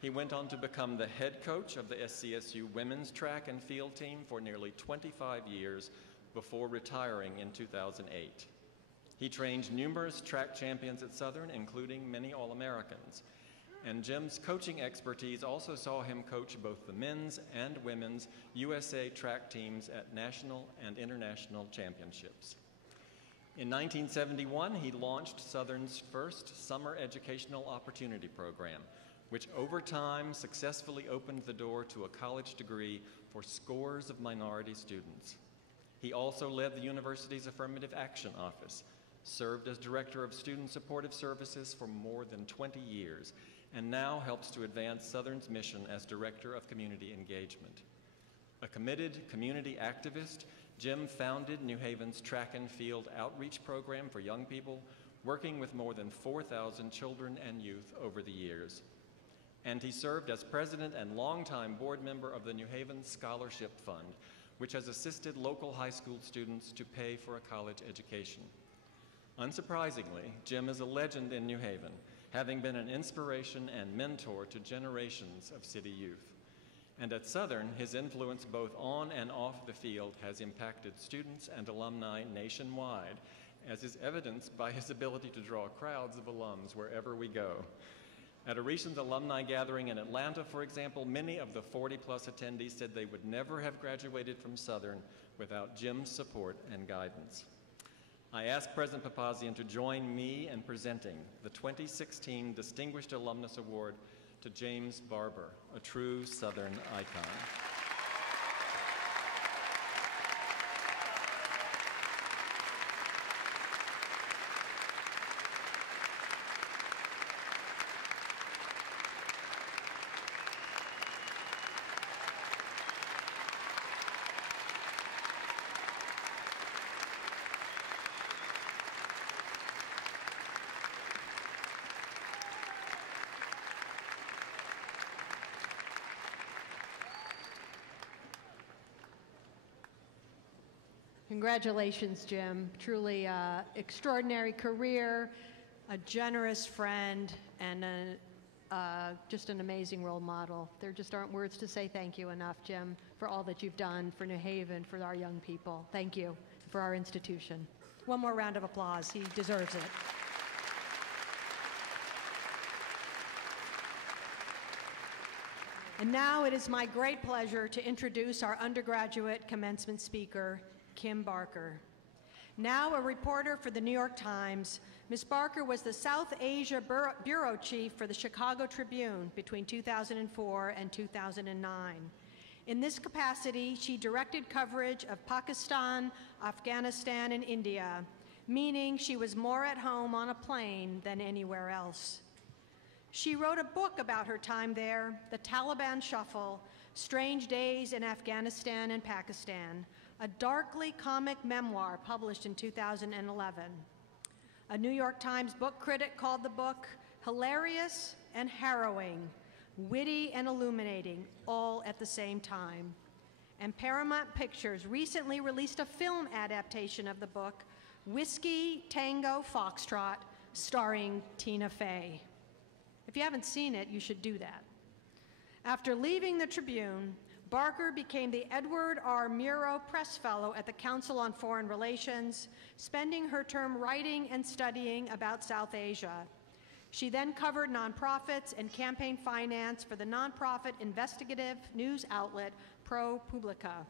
He went on to become the head coach of the SCSU women's track and field team for nearly 25 years before retiring in 2008. He trained numerous track champions at Southern, including many All-Americans. And Jim's coaching expertise also saw him coach both the men's and women's USA track teams at national and international championships. In 1971, he launched Southern's first summer educational opportunity program, which over time successfully opened the door to a college degree for scores of minority students. He also led the university's Affirmative Action Office, served as Director of Student Supportive Services for more than 20 years, and now helps to advance Southern's mission as Director of Community Engagement. A committed community activist, Jim founded New Haven's Track and Field Outreach Program for young people, working with more than 4,000 children and youth over the years. And he served as president and longtime board member of the New Haven Scholarship Fund, which has assisted local high school students to pay for a college education. Unsurprisingly, Jim is a legend in New Haven, having been an inspiration and mentor to generations of city youth. And at Southern, his influence both on and off the field has impacted students and alumni nationwide, as is evidenced by his ability to draw crowds of alums wherever we go. At a recent alumni gathering in Atlanta, for example, many of the 40-plus attendees said they would never have graduated from Southern without Jim's support and guidance. I ask President Papazian to join me in presenting the 2016 Distinguished Alumnus Award to James Barber, a true Southern icon. Congratulations, Jim. Truly extraordinary career, a generous friend, and just an amazing role model. There just aren't words to say thank you enough, Jim, for all that you've done for New Haven, for our young people. Thank you. for our institution. One more round of applause. He deserves it. And now it is my great pleasure to introduce our undergraduate commencement speaker, Kim Barker. Now a reporter for the New York Times, Ms. Barker was the South Asia Bureau Chief for the Chicago Tribune between 2004 and 2009. In this capacity, she directed coverage of Pakistan, Afghanistan, and India, meaning she was more at home on a plane than anywhere else. She wrote a book about her time there, The Taliban Shuffle, Strange Days in Afghanistan and Pakistan, a darkly comic memoir published in 2011. A New York Times book critic called the book hilarious and harrowing, witty and illuminating, all at the same time. And Paramount Pictures recently released a film adaptation of the book, Whiskey Tango Foxtrot, starring Tina Fey. If you haven't seen it, you should do that. After leaving the Tribune, Barker became the Edward R. Murrow Press Fellow at the Council on Foreign Relations, spending her term writing and studying about South Asia. She then covered nonprofits and campaign finance for the nonprofit investigative news outlet ProPublica.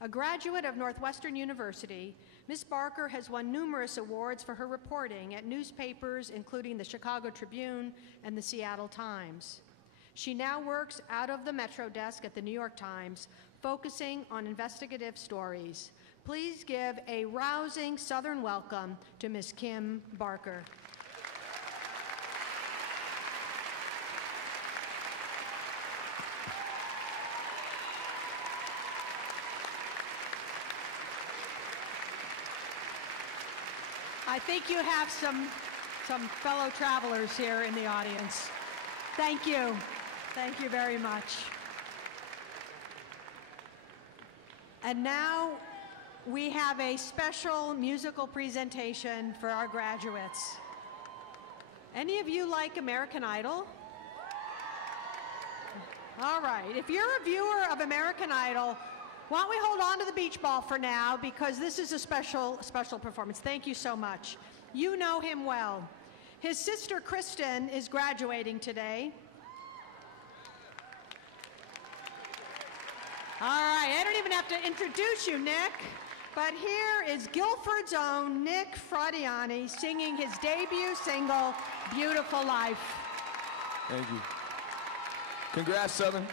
A graduate of Northwestern University, Ms. Barker has won numerous awards for her reporting at newspapers including the Chicago Tribune and the Seattle Times. She now works out of the Metro desk at the New York Times, focusing on investigative stories. Please give a rousing Southern welcome to Ms. Kim Barker. I think you have some fellow travelers here in the audience. Thank you. Thank you very much. And now we have a special musical presentation for our graduates. Any of you like American Idol? All right. If you're a viewer of American Idol, why don't we hold on to the beach ball for now, because this is a special performance. Thank you so much. You know him well. His sister Kristen is graduating today. All right, I don't even have to introduce you, Nick, but here is Guilford's own Nick Fradiani singing his debut single, Beautiful Life. Thank you. Congrats, Southern.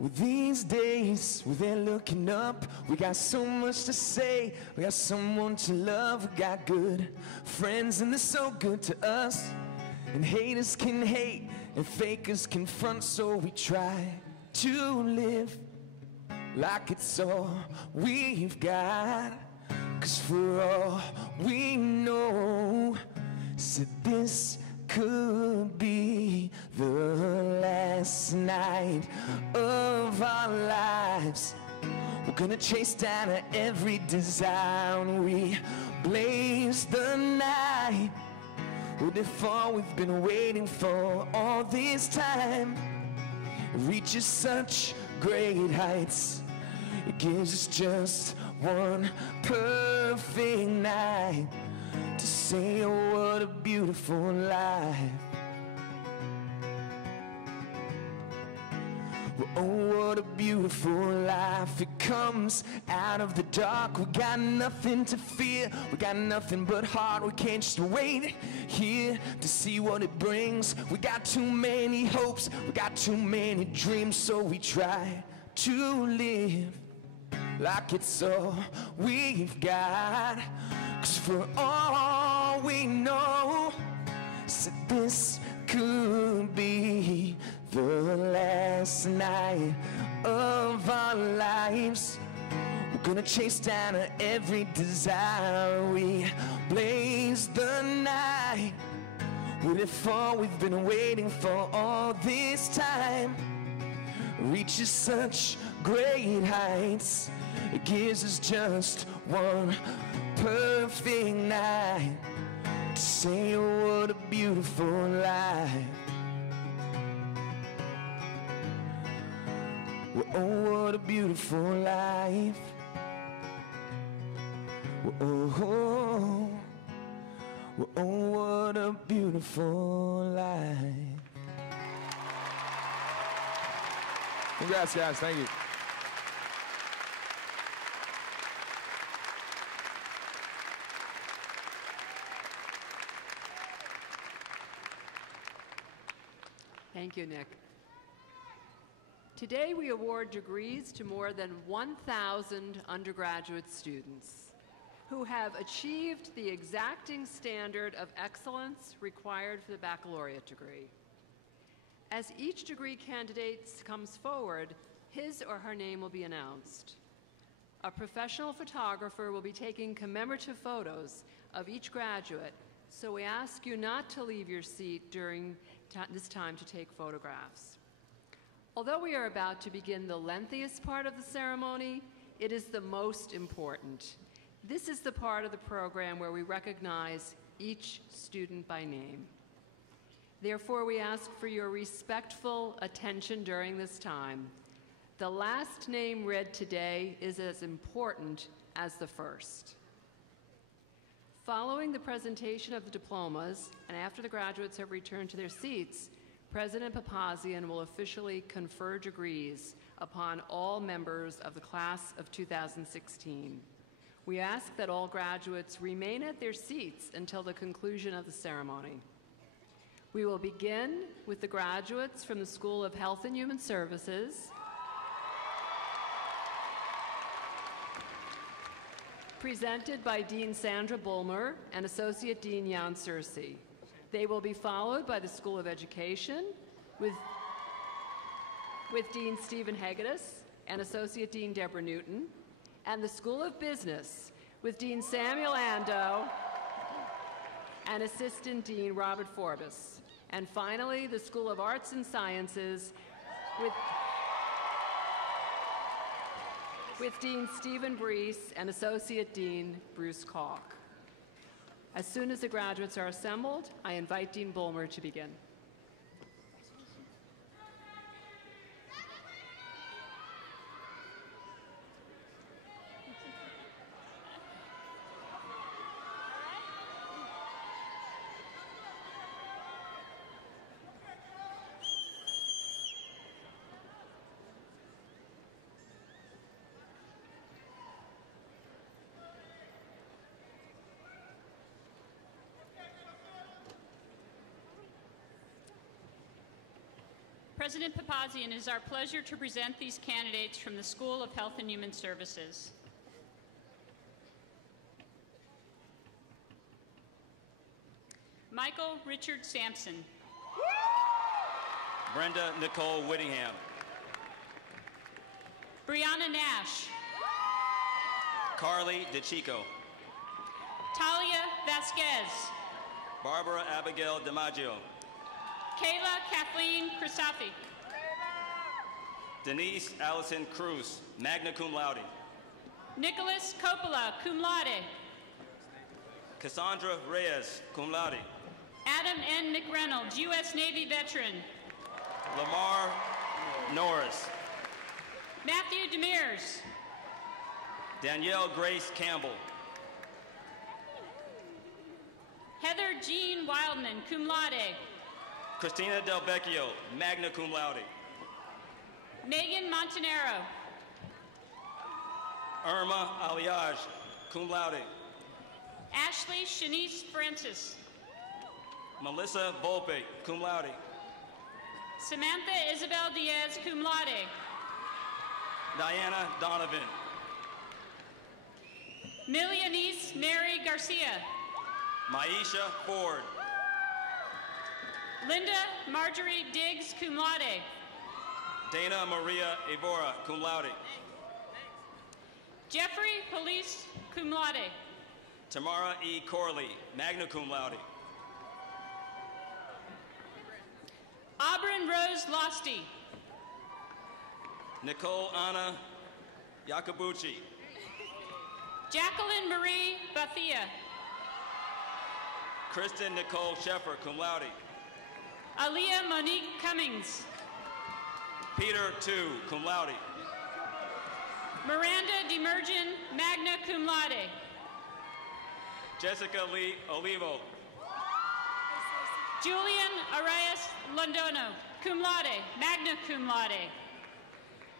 Well, these days, we're looking up. We got so much to say. We got someone to love. We got good friends, and they're so good to us. And haters can hate, and fakers can front. So we try to live like it's all we've got. 'Cause for all we know, said this could be the last night of our lives. We're gonna chase down every desire, and we blaze the night. What if all we've been waiting for all this time reaches such great heights? It gives us just one perfect night to say, oh, what a beautiful life. Well, oh, what a beautiful life. It comes out of the dark. We got nothing to fear. We got nothing but heart. We can't just wait here to see what it brings. We got too many hopes. We got too many dreams. So we try to live like it's all we've got. 'Cause for all we know, said this could be the last night of our lives. We're gonna chase down every desire. We blaze the night. What if all we've been waiting for all this time reaches such great heights? It gives us just one perfect night to say, oh, what a beautiful life. Oh, what a beautiful life. Oh, what a beautiful life. Congrats, guys. Thank you. Thank you, Nick. Today we award degrees to more than 1,000 undergraduate students who have achieved the exacting standard of excellence required for the baccalaureate degree. As each degree candidate comes forward, his or her name will be announced. A professional photographer will be taking commemorative photos of each graduate, so we ask you not to leave your seat during this time to take photographs. Although we are about to begin the lengthiest part of the ceremony, it is the most important. This is the part of the program where we recognize each student by name. Therefore, we ask for your respectful attention during this time. The last name read today is as important as the first. Following the presentation of the diplomas, and after the graduates have returned to their seats, President Papazian will officially confer degrees upon all members of the class of 2016. We ask that all graduates remain at their seats until the conclusion of the ceremony. We will begin with the graduates from the School of Health and Human Services, presented by Dean Sandra Bulmer and Associate Dean Jan Searcy. They will be followed by the School of Education with Dean Stephen Hegedus and Associate Dean Deborah Newton, and the School of Business with Dean Samuel Ando and Assistant Dean Robert Forbes. And finally, the School of Arts and Sciences with Dean Stephen Brees and Associate Dean Bruce Kalk. As soon as the graduates are assembled, I invite Dean Bulmer to begin. President Papazian, it is our pleasure to present these candidates from the School of Health and Human Services. Michael Richard Sampson. Brenda Nicole Whittingham. Brianna Nash. Carly DeChico. Talia Vasquez. Barbara Abigail DiMaggio. Kayla Kathleen Christofi. Denise Allison Cruz, magna cum laude. Nicholas Coppola, cum laude. Cassandra Reyes, cum laude. Adam N. McReynolds, U.S. Navy veteran. Lamar Norris. Matthew Demers. Danielle Grace Campbell. Heather Jean Wildman, cum laude. Christina Del Vecchio, magna cum laude. Megan Montanaro. Irma Aliage, cum laude. Ashley Shanice Francis. Melissa Volpe, cum laude. Samantha Isabel Diaz, cum laude. Diana Donovan. Millionese Mary Garcia. Maisha Ford. Linda Marjorie Diggs, cum laude. Dana Maria Evora, cum laude. Jeffrey Police, cum laude. Tamara E. Corley, magna cum laude. Auburn Rose Losty. Nicole Anna Yacobucci. Jacqueline Marie Bathia. Kristen Nicole Sheffer, cum laude. Aaliyah Monique Cummings. Peter Tu, cum laude. Miranda Demergen, magna cum laude. Jessica Lee Olivo. Julian Arias Londono, cum laude, magna cum laude.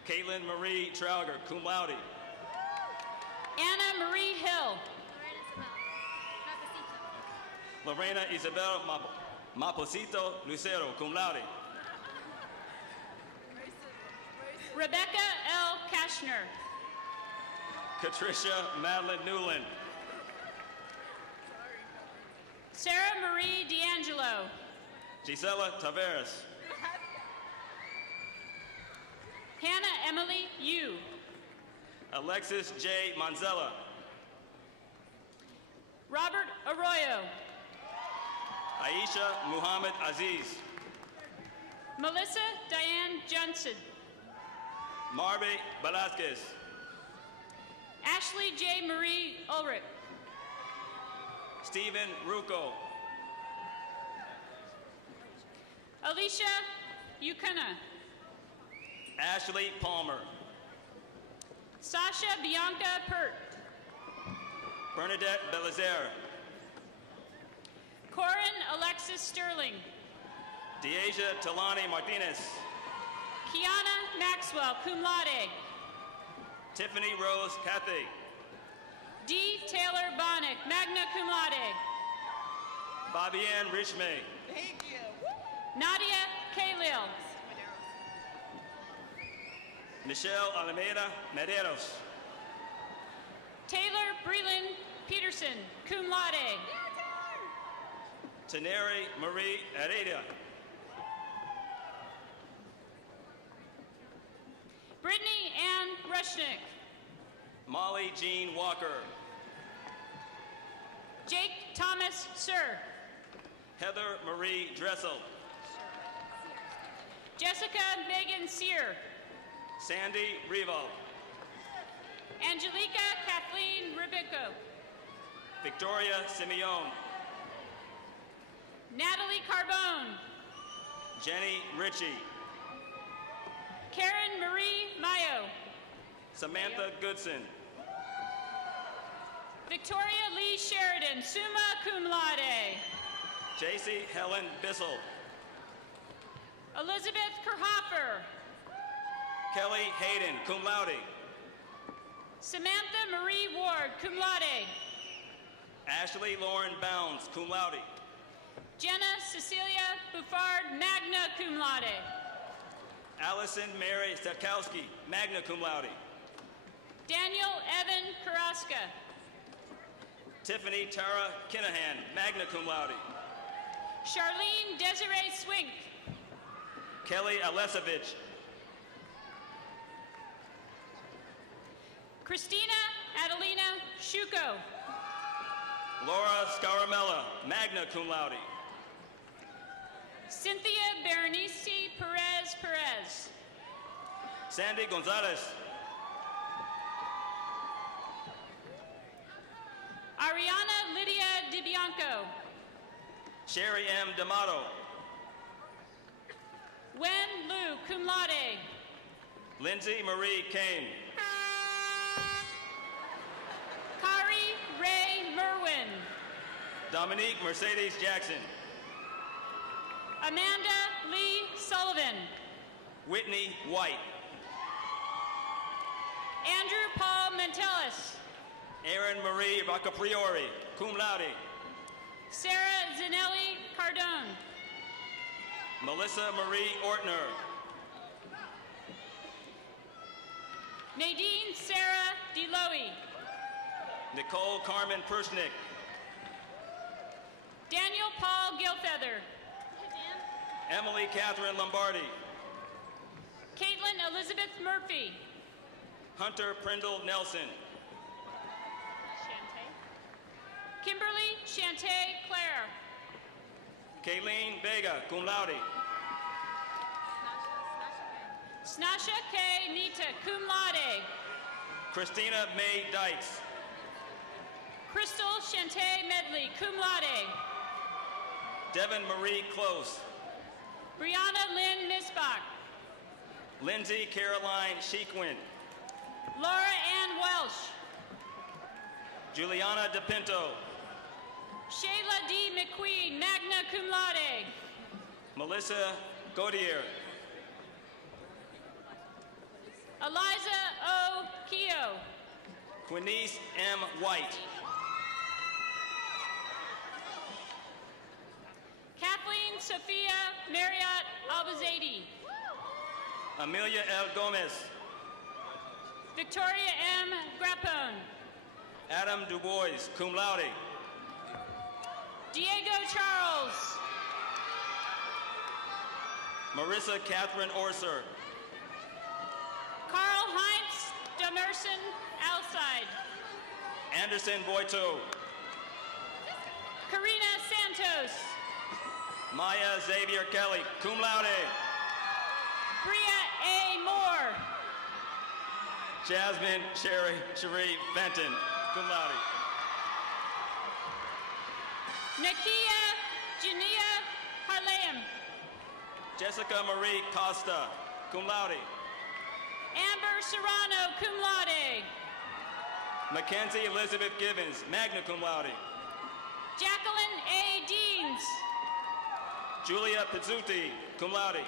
Caitlin Marie Trauger, cum laude. Anna Marie Hill. Lorena Isabel Maposito Lucero, cum laude. Rebecca L. Kashner. Patricia Madeline Newland. Sarah Marie D'Angelo. Gisela Taveras. Hannah Emily Yu. Alexis J. Manzella. Robert Arroyo. Aisha Muhammad Aziz. Melissa Diane Johnson. Marbe Velasquez. Ashley J. Marie Ulrich. Stephen Rucco. Alicia Yukuna. Ashley Palmer. Sasha Bianca Pert. Bernadette Belizaire. Corin Alexis Sterling. Deasia Talani Martinez. Kiana Maxwell, cum laude. Tiffany Rose Cathy. D. Taylor Bonnick, magna cum laude. Fabienne Richmay. Thank you. Nadia Kalil. Michelle Alameda Mederos. Taylor Breland Peterson, cum laude. Teneri Marie Heredia. Brittany Ann Rushnick. Molly Jean Walker. Jake Thomas Sir. Heather Marie Dressel. Jessica Megan Sear. Sandy Revo. Angelica Kathleen Ribico. Victoria Simeone. Natalie Carbone. Jenny Ritchie. Karen Marie Mayo. Samantha Goodson. Victoria Lee Sheridan, summa cum laude. JC Helen Bissell. Elizabeth Kerhoffer. Kelly Hayden, cum laude. Samantha Marie Ward, cum laude. Ashley Lauren Bounds, cum laude. Jenna Cecilia Buffard, magna cum laude. Allison Mary Stakowski, magna cum laude. Daniel Evan Karaska. Tiffany Tara Kinahan, magna cum laude. Charlene Desiree Swink. Kelly Alesevich. Christina Adelina Shuko. Laura Scaramella, magna cum laude. Cynthia Berenice Perez Perez. Sandy Gonzalez. Ariana Lydia DiBianco. Sherry M. D'Amato. Wen Lu, cum laude. Lindsay Marie Kane. Kari Ray Merwin. Dominique Mercedes Jackson. Amanda Lee Sullivan. Whitney White. Andrew Paul Mentelis. Aaron Marie Roccapriori, cum laude. Sarah Zanelli Cardone. Melissa Marie Ortner. Nadine Sarah DeLoe. Nicole Carmen Pershnick. Daniel Paul Gilfeather. Emily Catherine Lombardi. Caitlin Elizabeth Murphy. Hunter Prindle Nelson. Kimberly Shantae Claire. Kayleen Vega, cum laude. Snasha K. Nita, cum laude. Christina May Dykes. Crystal Shantae Medley, cum laude. Devin Marie Close. Brianna Lynn Misbach. Lindsay Caroline Sheequin. Laura Ann Welsh. Juliana DePinto. Shayla D. McQueen, magna cum laude. Melissa Gaudier. Eliza O. Keogh. Quinice M. White. Kathleen Sophia Marriott Albazadi. Amelia L. Gomez. Victoria M. Grappone. Adam Du Bois, cum laude. Diego Charles. Marissa Catherine Orser. Carl Heinz Demerson Alside. Anderson Boito. Karina Santos. Maya Xavier Kelly, cum laude. Bria A. Moore. Jasmine Cherie Fenton, cum laude. Nakia Jania Harleim. Jessica Marie Costa, cum laude. Amber Serrano, cum laude. Mackenzie Elizabeth Givens, magna cum laude. Jacqueline A. Deans. Julia Pizzuti, cum laude.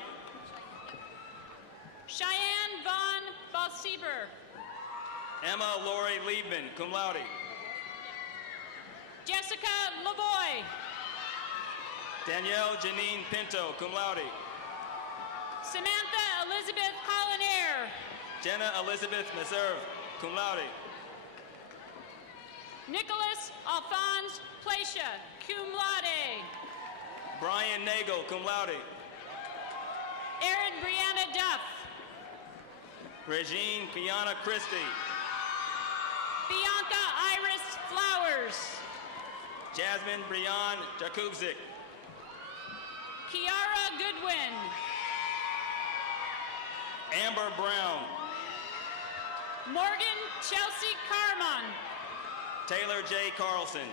Cheyenne Vaughn Balsieber. Emma Lori Liebman, cum laude. Jessica Lavoy. Danielle Janine Pinto, cum laude. Samantha Elizabeth Collinaire. Jenna Elizabeth Meserve, cum laude. Nicholas Alphonse Placia, cum laude. Brian Nagel, cum laude. Erin Brianna Duff. Regine Kiana Christie. Bianca Iris Flowers. Jasmine Brianne Jakubczyk. Kiara Goodwin. Amber Brown. Morgan Chelsea Carmon. Taylor J. Carlson.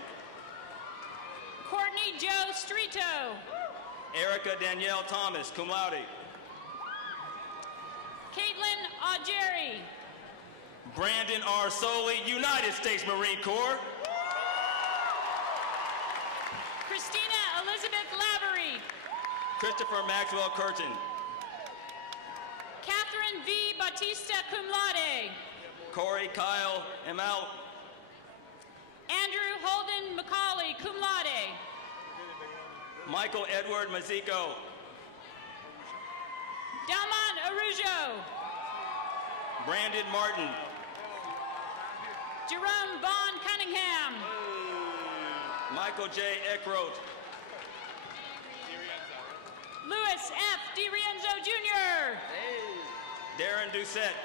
Courtney Joe Strito. Erica Danielle Thomas, cum laude. Caitlin Augeri. Brandon R. Soley, United States Marine Corps. Christina Elizabeth Lavery. Christopher Maxwell Curtin. Catherine V. Bautista, cum laude. Corey Kyle Emal. Andrew Holden Macaulay, cum laude. Michael Edward Mazico. Dalmon Arujo. Brandon Martin. Jerome Vaughn Cunningham. Michael J. Eckroat. Louis F. DiRienzo Jr. Darren Doucette.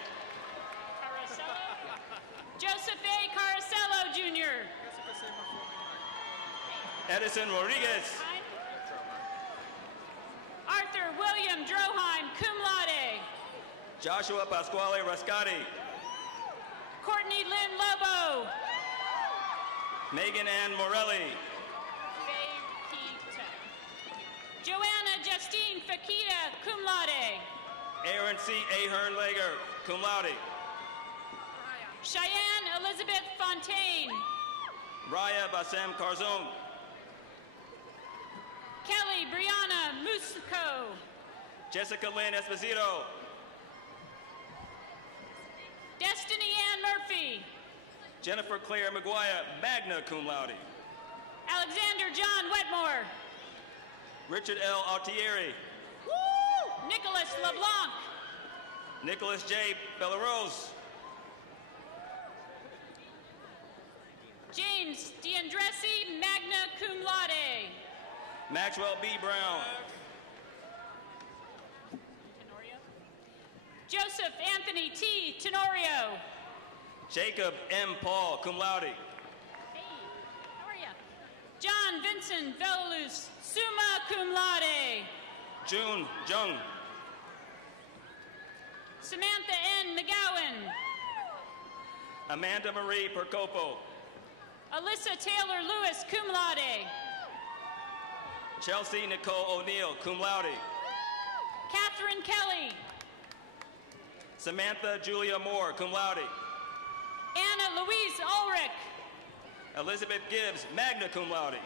Joseph A. Caracello Jr. Edison Rodriguez. Arthur William Droheim, cum laude. Joshua Pasquale Rascati. Courtney Lynn Lobo. Megan Ann Morelli. Joanna Justine Fakita, cum laude. Aaron C. Ahern Lager, cum laude. Cheyenne Elizabeth Fontaine. Raya Bassem Karzon. Kelly Brianna Musco. Jessica Lynn Esposito. Destiny Ann Murphy. Jennifer Claire McGuire, magna cum laude. Alexander John Wetmore. Richard L. Altieri. Woo! Nicholas LeBlanc. Nicholas J. Bellarose. James D'Andresi, magna cum laude. Maxwell B. Brown. Joseph Anthony T. Tenorio. Jacob M. Paul, cum laude. Hey, how are ya? John Vincent Velus, summa cum laude. June Jung. Samantha N. McGowan. Amanda Marie Percopo. Alyssa Taylor Lewis, cum laude. Chelsea Nicole O'Neill, cum laude. Catherine Kelly. Samantha Julia Moore, cum laude. Anna Louise Ulrich. Elizabeth Gibbs, magna cum laude.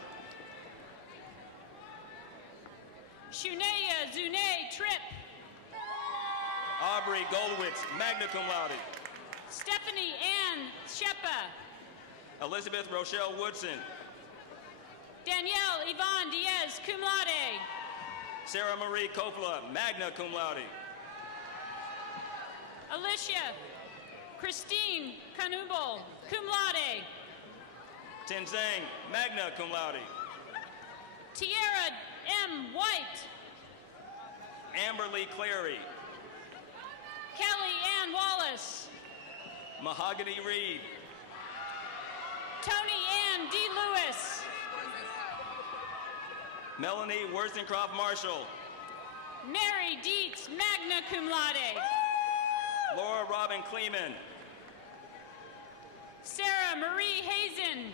Shunaya Zune Tripp. Aubrey Goldwitz, magna cum laude. Stephanie Ann Shepa. Elizabeth Rochelle Woodson. Danielle Yvonne Diaz, cum laude. Sarah Marie Coppola, magna cum laude. Alicia Christine Canubal, cum laude. Tin Zhang, magna cum laude. Tierra M. White. Amberly Clary. Kelly Ann Wallace. Mahogany Reed. Tony Ann D. Lewis. Melanie Wollstonecraft Marshall. Mary Dietz, magna cum laude. Laura Robin Kleeman. Sarah Marie Hazen.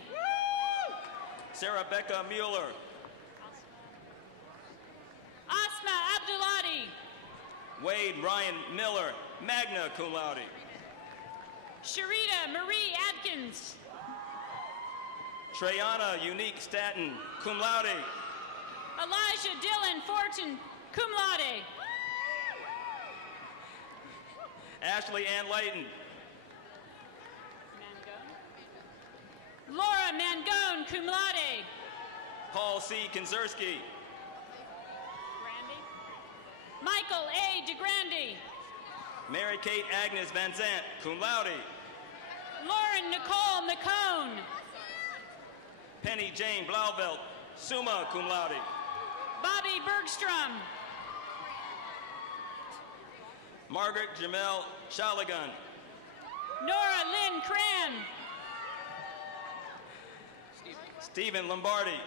Sarah Becca Mueller. Asma Abdulati. Wade Ryan Miller, magna cum laude. Sharita Marie Adkins. Treyana Unique Staton, cum laude. Elijah Dylan Fortin, cum laude. Ashley Ann Layton. Laura Mangone, cum laude. Paul C. Kinzerski. Michael A. DeGrande. Mary Kate Agnes Van Zant, cum laude. Lauren Nicole McCone. Penny Jane Blauvelt, summa cum laude. Bobby Bergstrom. Margaret Jamel Shalagan. Nora Lynn Cran. Stephen Lombardi.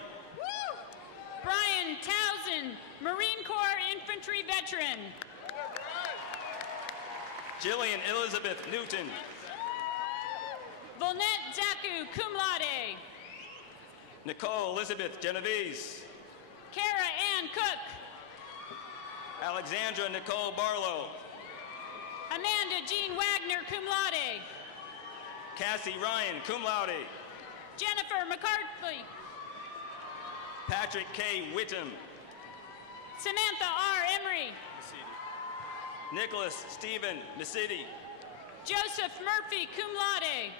Brian Townsend, Marine Corps Infantry veteran. Jillian Elizabeth Newton. Volnette Zaku, cum laude. Nicole Elizabeth Genovese. Kara Ann Cook. Alexandra Nicole Barlow. Amanda Jean Wagner, cum laude. Cassie Ryan, cum laude. Jennifer McCarthy. Patrick K. Whittam. Samantha R. Emery. Nicholas Stephen Misidi. Joseph Murphy, cum laude.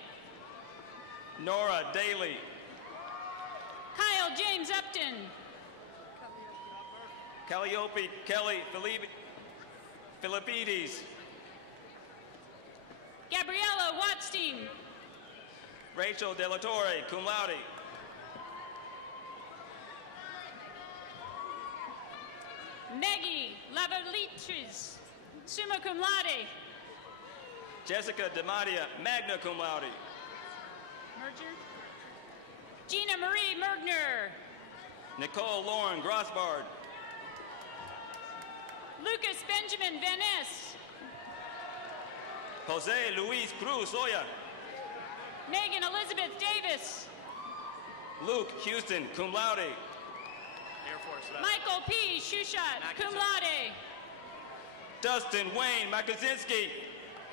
Nora Daly. Kyle James Upton. Calliope Kelly Philippides. Gabriella Watstein. Rachel De La Torre, cum laude. Maggie Lavalitres, summa cum laude. Jessica DeMadia, magna cum laude. Merger. Gina Marie Mergner. Nicole Lauren Grossbard. Lucas Benjamin Van Ness. Jose Luis Cruz Oya. Megan Elizabeth Davis. Luke Houston, cum laude. Air Force. Michael P. Shushat, cum laude. Dustin Wayne Makazinski,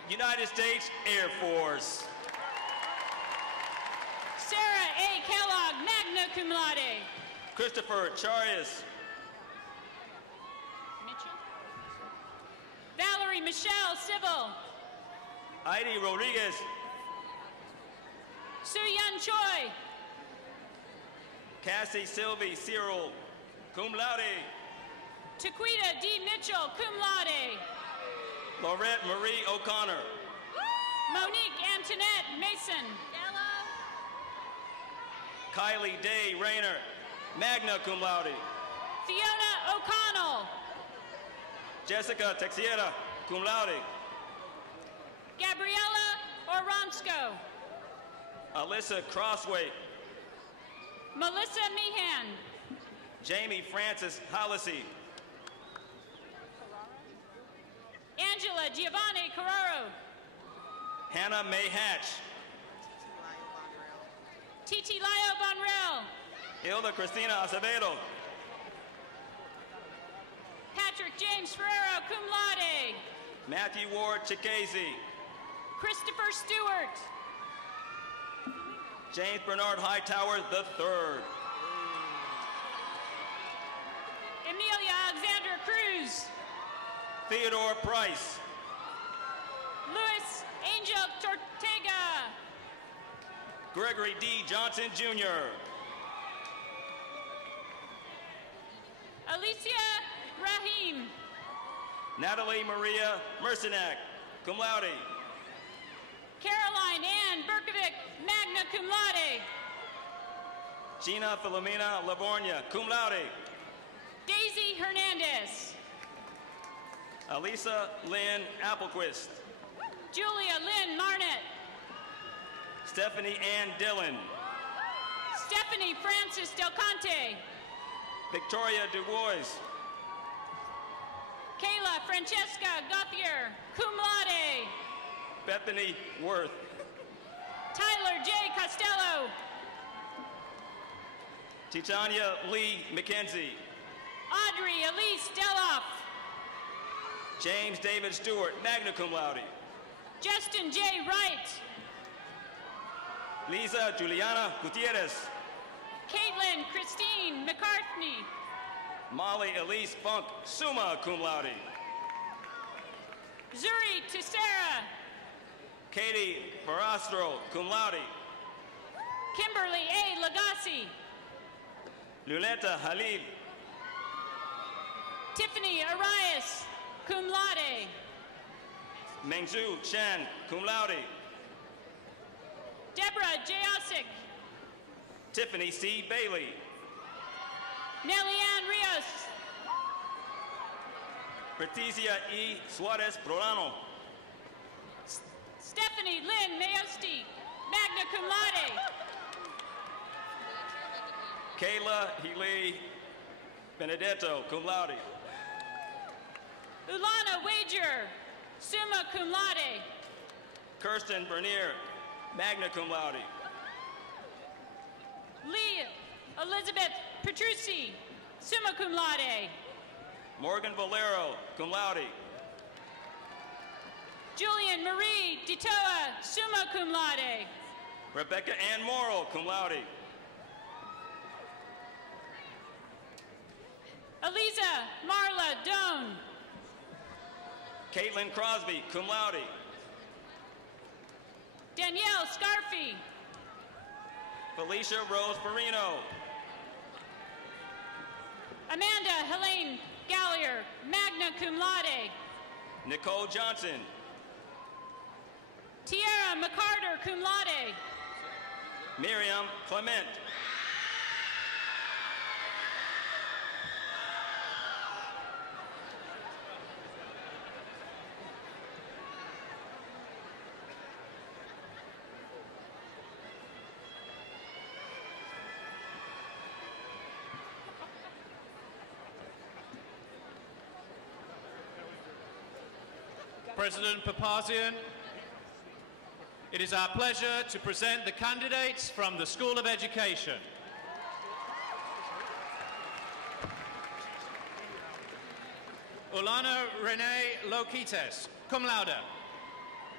United States Air Force. Sarah A. Kellogg, magna cum laude. Christopher Charias. Mitchell. Valerie Michelle Civil. Heidi Rodriguez. Soo-Yun Choi. Cassie Sylvie Cyril, cum laude. Taquita D. Mitchell, cum laude. Laurette Marie O'Connor. Monique Antoinette Mason. Kylie Day Rayner, magna cum laude. Fiona O'Connell. Jessica Texiera, cum laude. Gabriella Oronsko. Alyssa Crossway. Melissa Meehan. Jamie Francis Hollisey. Angela Giovanni Carraro. Hannah May Hatch. Titi Lio Bonrell. Hilda Cristina Acevedo. Patrick James Ferrero, cum laude. Matthew Ward Chikese. Christopher Stewart. James Bernard Hightower III. Emilia Alexandra Cruz. Theodore Price. Luis Angel Tortega. Gregory D. Johnson Jr. Alicia Rahim. Natalie Maria Mercenac, cum laude. Caroline Ann Berkovic, magna cum laude. Gina Filomena Lavornia, cum laude. Daisy Hernandez. Alisa Lynn Applequist. Julia Lynn Marnett. Stephanie Ann Dillon. Stephanie Francis Del Conte. Victoria Dubois. Kayla Francesca Gauthier, cum laude. Bethany Worth. Tyler J. Costello. Titania Lee McKenzie. Audrey Elise Deloff. James David Stewart, magna cum laude. Justin J. Wright. Lisa Juliana Gutierrez. Caitlin Christine McCartney. Molly Elise Funk, summa cum laude. Zuri Tissera. Katie Verastro, cum laude. Kimberly A. Lagasse. Luleta Halil. Tiffany Arias, cum laude. Mengzu Chen, cum laude. Deborah J. Osick. Tiffany C. Bailey. Nelly Ann Rios. Patricia E. Suarez Prolano. Stephanie Lynn Mayosti, magna cum laude. Kayla Healy Benedetto, cum laude. Ulana Wager, summa cum laude. Kirsten Bernier, magna cum laude. Lee Elizabeth Petrucci, summa cum laude. Morgan Valero, cum laude. Julian Marie DeToa, summa cum laude. Rebecca Ann Morrill, cum laude. Eliza Marla Doan. Caitlin Crosby, cum laude. Danielle Scarfi. Felicia Rose Farino. Amanda Helene Gallier, magna cum laude. Nicole Johnson. Tierra McCarter, cum laude. Miriam Clement. President Papazian, it is our pleasure to present the candidates from the School of Education. Ulana Renee Loquites, cum laude.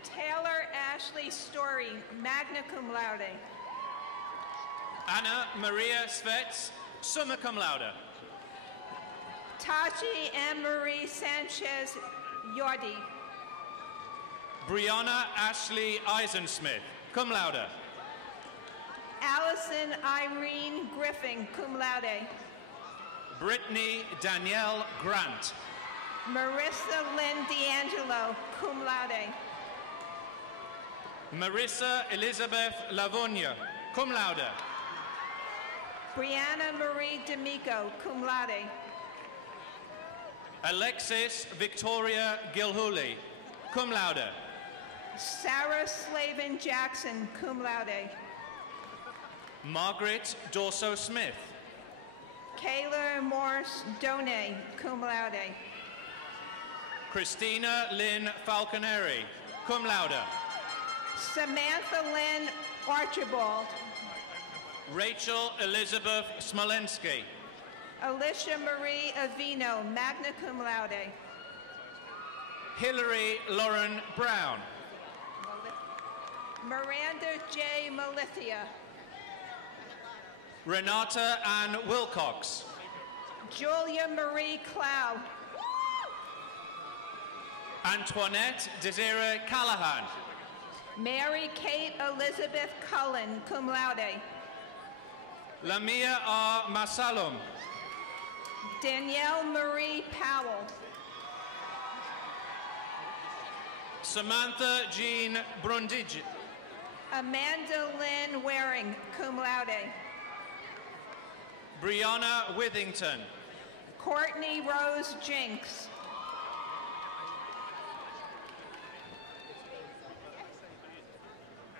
Taylor Ashley Story, magna cum laude. Anna Maria Svets, summa cum laude. Tachi Anne-Marie Sanchez Yordi. Brianna Ashley Eisensmith, cum laude. Allison Irene Griffin, cum laude. Brittany Danielle Grant. Marissa Lynn D'Angelo, cum laude. Marissa Elizabeth Lavonia, cum laude. Brianna Marie D'Amico, cum laude. Alexis Victoria Gilhooly, cum laude. Sarah Slavin Jackson, cum laude. Margaret Dorso Smith. Kayla Morse Donay, cum laude. Christina Lynn Falconeri, cum laude. Samantha Lynn Archibald. Rachel Elizabeth Smolensky. Alicia Marie Avino, magna cum laude. Hillary Lauren Brown. Miranda J. Malithia. Renata Ann Wilcox. Julia Marie Clow. Antoinette Desiree Callahan. Mary Kate Elizabeth Cullen, cum laude. Lamia R. Masalum. Danielle Marie Powell. Samantha Jean Brundage. Amanda Lynn Waring, cum laude. Brianna Withington. Courtney Rose Jinks.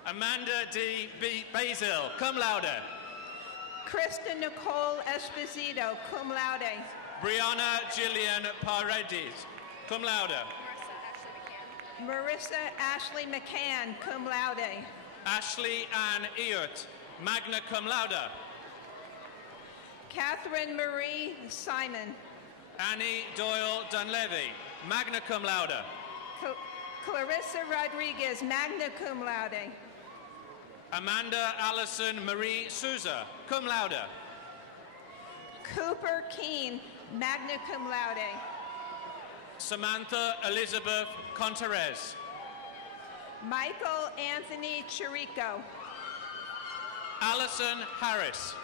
Amanda D. Basil, cum laude. Krista Nicole Esposito, cum laude. Brianna Gillian Paredes, cum laude. Marissa Ashley McCann, cum laude. Ashley Ann Eert, magna cum laude. Catherine Marie Simon. Annie Doyle Dunlevy, magna cum laude. Clarissa Rodriguez, magna cum laude. Amanda Allison Marie Souza, cum laude. Cooper Keene, magna cum laude. Samantha Elizabeth Conterez. Michael Anthony Chirico. Allison Harris.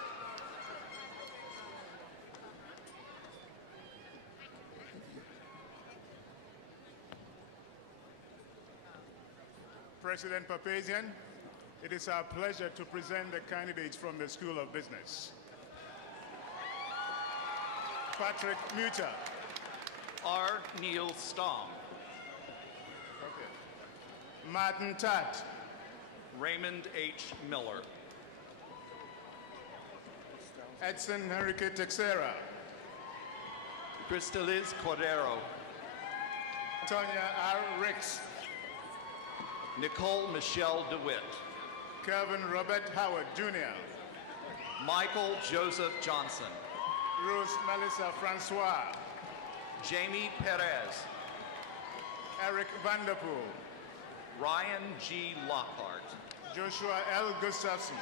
President Papazian, it is our pleasure to present the candidates from the School of Business. Patrick Muta. R. Neil Stom. Martin Tat. Raymond H. Miller. Edson Henrique Texera. Cristaliz Cordero. Tonya R. Ricks. Nicole Michelle DeWitt. Kevin Robert Howard, Jr. Michael Joseph Johnson. Rose Melissa Francois. Jamie Perez. Eric Vanderpool. Ryan G. Lockhart. Joshua L. Gustafson.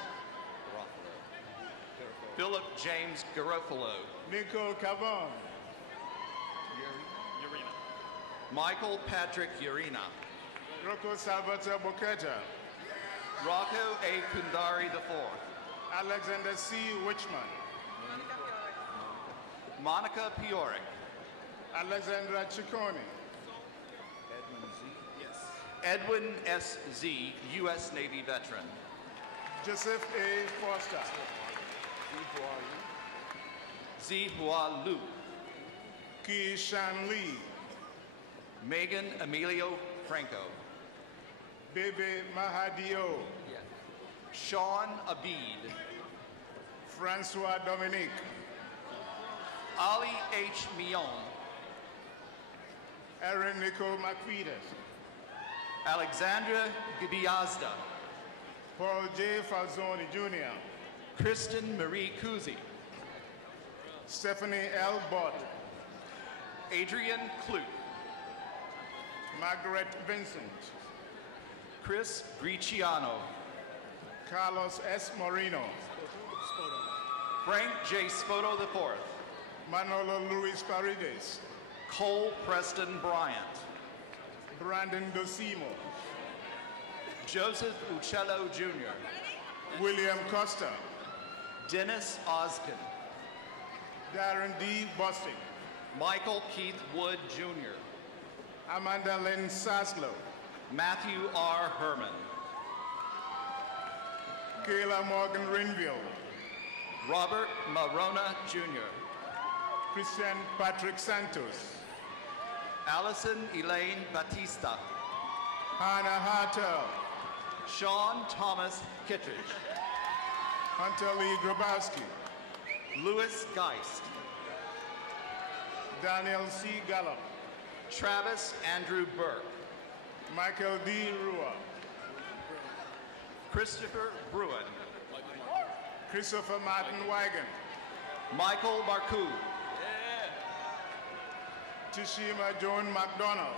Philip James Garofalo. Nicole Cavon. Michael Patrick Urina. Rocco Salvatore Boqueta. Rocco A. Kundari IV. Alexander C. Wichman. Monica Pioric. Alexandra Ciccone. Edwin S. Z., U.S. Navy veteran. Joseph A. Foster. Zihua Lu. Ki Shan Lee. Megan Emilio Franco. Bebe Mahadio. Sean Abid. Francois Dominique. Ali H. Millon. Erin Nicole McFeeders. Alexandra Gibiazda. Paul J. Falzoni Jr. Kristen Marie Kuzi. Stephanie L. Bott. Adrian Clute. Margaret Vincent. Chris Griciano. Carlos S. Moreno. Frank J. Spoto IV. Manolo Luis Paredes. Cole Preston Bryant. Brandon Dosimo. Joseph Uccello Jr. William Costa. Dennis Oskin. Darren D. Bostic. Michael Keith Wood Jr. Amanda Lynn Saslow. Matthew R. Herman. Kayla Morgan Rinville. Robert Marona Jr. Christian Patrick Santos. Allison Elaine Batista. Hannah Hartel. Sean Thomas Kittredge. Hunter Lee Grabowski. Louis Geist. Daniel C. Gallup. Travis Andrew Burke. Michael D. Rua. Christopher Bruin. Christopher Martin Wigan. Michael Barcoo. Tishima Joan McDonald.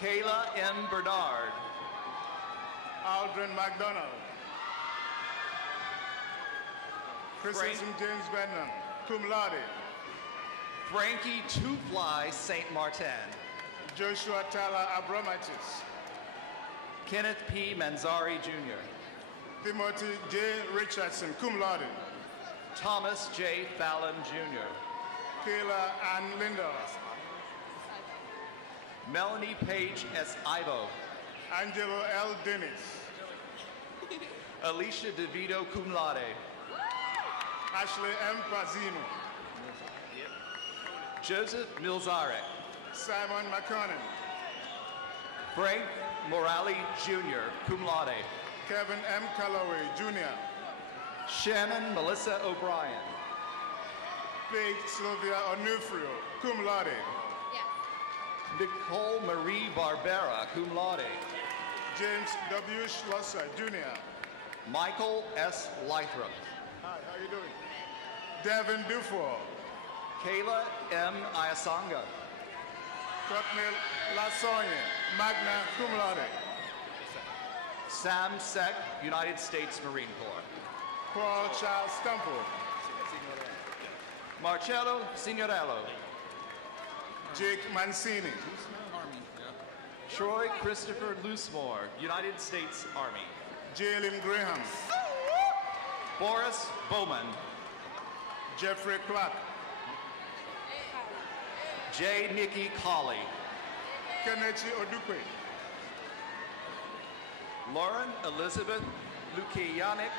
Kayla M. Bernard. Aldrin McDonald. Christensen James Benham, cum laude. Frankie Two-Fly St. Martin. Joshua Tyler Abramatis. Kenneth P. Manzari, Jr. Timothy J. Richardson, cum laude. Thomas J. Fallon, Jr. Kayla Ann Lindor. Melanie Page S. Ivo. Angelo L. Dennis. Alicia DeVito, cum laude. Ashley M. Pazino. Joseph Milzarek. Simon McConnell. Frank Morali, Jr., cum laude. Kevin M. Calloway, Jr. Shannon Melissa O'Brien. Faith Sylvia Onufrio, cum laude. Nicole Marie Barbera, cum laude. James W. Schlosser, Jr. Michael S. Lythram. Hi, how you doing? Devin Dufour. Kayla M. Iasanga. Courtney Lasogne, magna cum laude. Sam Seck, United States Marine Corps. Paul Charles Stumple. Marcello Signorello. Jake Mancini. Troy Christopher Loosemore, United States Army. Jalen Graham. Boris Bowman. Jeffrey Clark. J. Nikki Colley. Kenichi Odukwe. Lauren Elizabeth Lukianik,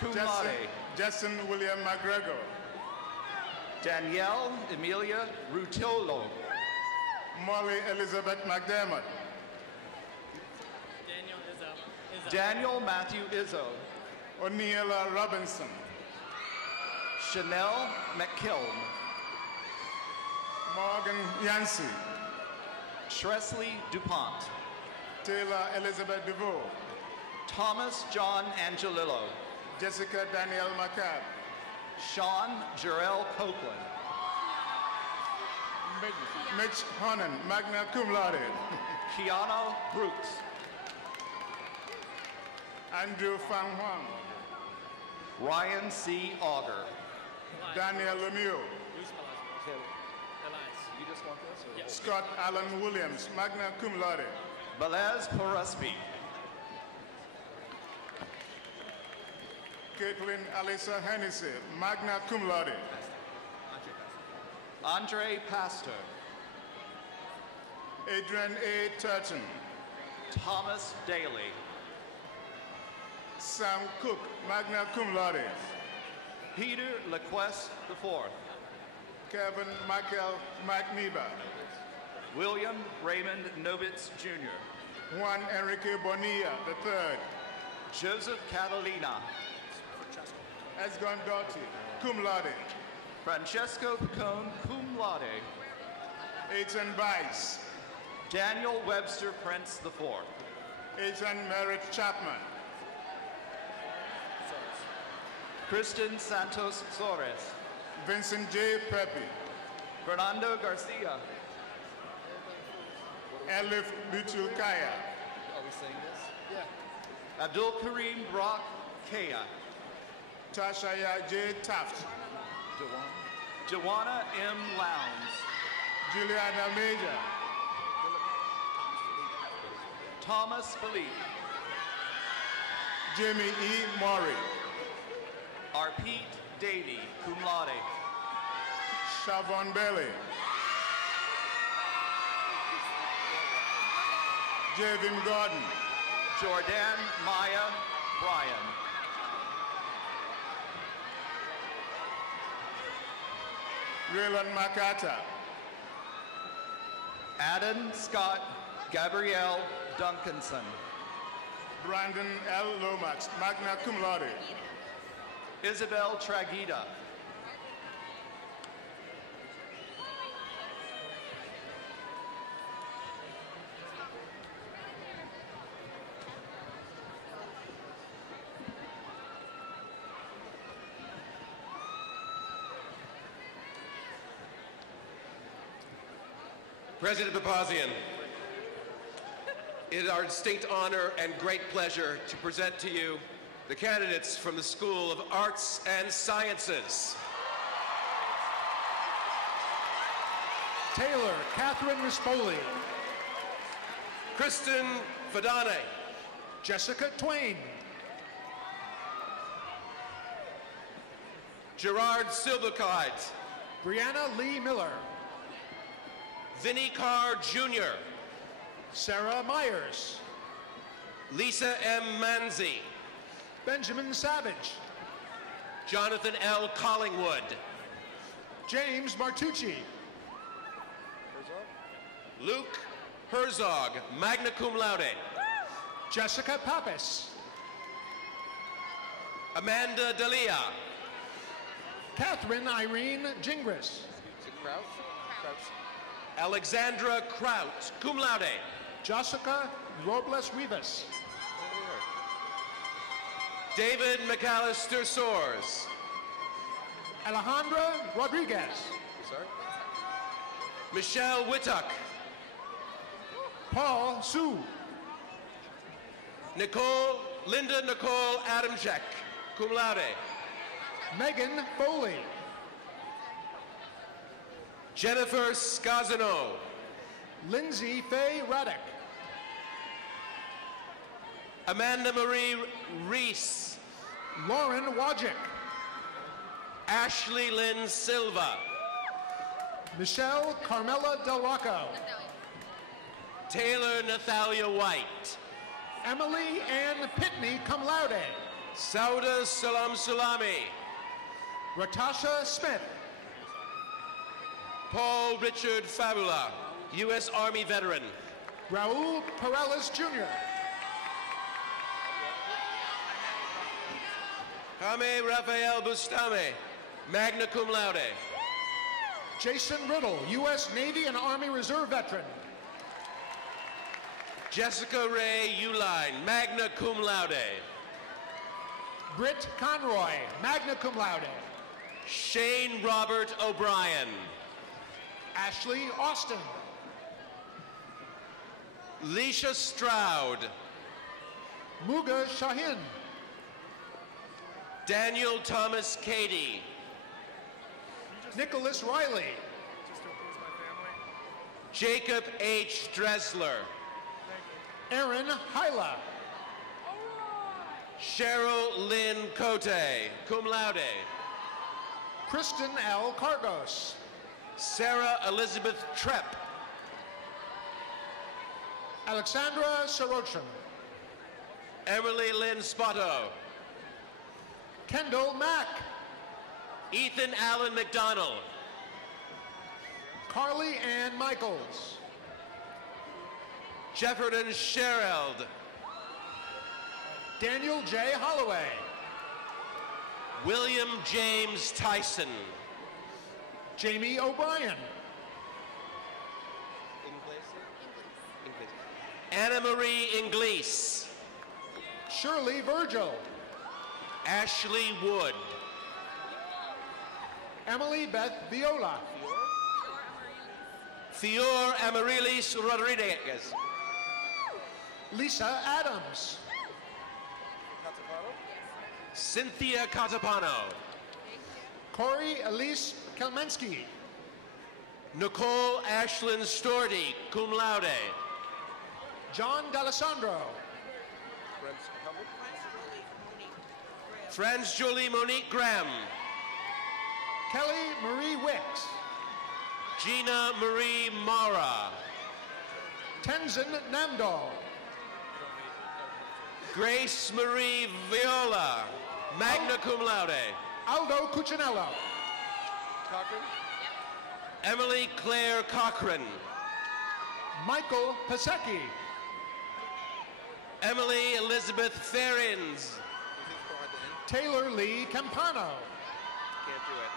cum laude. Justin William McGregor. Danielle Emilia Rutiolo. Molly Elizabeth McDermott. Daniel Matthew Izzo. O'Neilla Robinson. Chanel McKiln. Morgan Yancey. Tresley DuPont. Taylor Elizabeth DeVoe. Thomas John Angelillo. Jessica Danielle McCabe. Sean Jarrell Copeland. Mitch Honan, magna cum laude. Keanu Brooks. Andrew Fang Huang. Ryan C. Auger. Daniel Lemieux. Scott Allen Williams, magna cum laude. Balaz Porusby. Caitlin Alyssa Hennessy, magna cum laude. Andre Pastor. Adrian A. Turton. Thomas Daly. Sam Cook, magna cum laude. Peter Lequest IV. Kevin Michael McNeiba. William Raymond Novitz Jr. Juan Enrique Bonilla III. Joseph Catalina. Esgon Doughty, cum laude. Francesco Picone, cum laude. Ethan Bice. Daniel Webster Prince IV. Ethan Merritt Chapman. Kristen Santos Flores. Vincent J. Pepe. Fernando Garcia. Elif Butulkaya. Are we saying this? Yeah. Abdul Karim Brock Kea. Tashaya J. Taft. Joanna M. Lowndes. Juliana Major. Thomas Philippe. Jimmy E. Maury. Arpete Davey, cum laude. Shavon Bailey. Javin Gordon. Jordan Maya Bryan. Raylan Makata. Adam Scott Gabrielle Duncanson. Brandon L. Lomax, magna cum laude. Isabel Tragida. President Papazian, It is our distinct honor and great pleasure to present to you the candidates from the School of Arts and Sciences. Taylor Catherine Rispoli. Kristen Fadane. Jessica Twain. Gerard Silverkite. Brianna Lee Miller. Vinnie Carr Jr. Sarah Myers. Lisa M. Manzi. Benjamin Savage. Jonathan L. Collingwood. James Martucci. Luke Herzog, magna cum laude. Jessica Pappas. Amanda Dalia. Catherine Irene Gingras. Alexandra Kraut, cum laude. Jessica Robles Rivas. David McAllister Soares. Alejandra Rodriguez. Michelle Wittuck. Paul Su. Linda Nicole Adamczyk, cum laude. Megan Foley. Jennifer Scazino. Lindsay Faye Raddick. Amanda Marie Reese. Lauren Wojcik. Ashley Lynn Silva. Michelle Carmela Del Rocco. Taylor Nathalia White. Emily Ann Pitney, cum laude. Sauda Salam Sulami. Ratasha Smith. Paul Richard Fabula, U.S. Army veteran. Raul Perales Jr. Jaime Rafael Bustame, magna cum laude. Jason Riddle, U.S. Navy and Army Reserve veteran. Jessica Ray Uline, magna cum laude. Britt Conroy, magna cum laude. Shane Robert O'Brien. Ashley Austin. Leisha Stroud. Muga Shahin. Daniel Thomas Cady. Nicholas Riley. Jacob H. Dressler. Aaron Hyla. Cheryl Lynn Cote, cum laude. Kristen L. Cargos. Sarah Elizabeth Trepp. Alexandra Sorocham. Emily Lynn Spotto. Kendall Mack. Ethan Allen McDonald. Carly Ann Michaels. Jefferson Sherald. Daniel J. Holloway. William James Tyson. Jamie O'Brien. Anna Marie Inglis. Shirley Virgil. Ashley Wood. Emily Beth Viola. Fior Amarilis Rodriguez. Lisa Adams. Cynthia Catapano. Corey Elise Kelmensky. Nicole Ashlyn Storty, cum laude. John D'Alessandro. Franz Julie Monique Graham. Kelly Marie Wicks. Gina Marie Mara. Tenzin Namdal. Grace Marie Viola, magna cum laude. Aldo Cuccinello. Emily Claire Cochran. Michael Pasecki. Emily Elizabeth Ferrins. Taylor Lee Campano. Can't do it.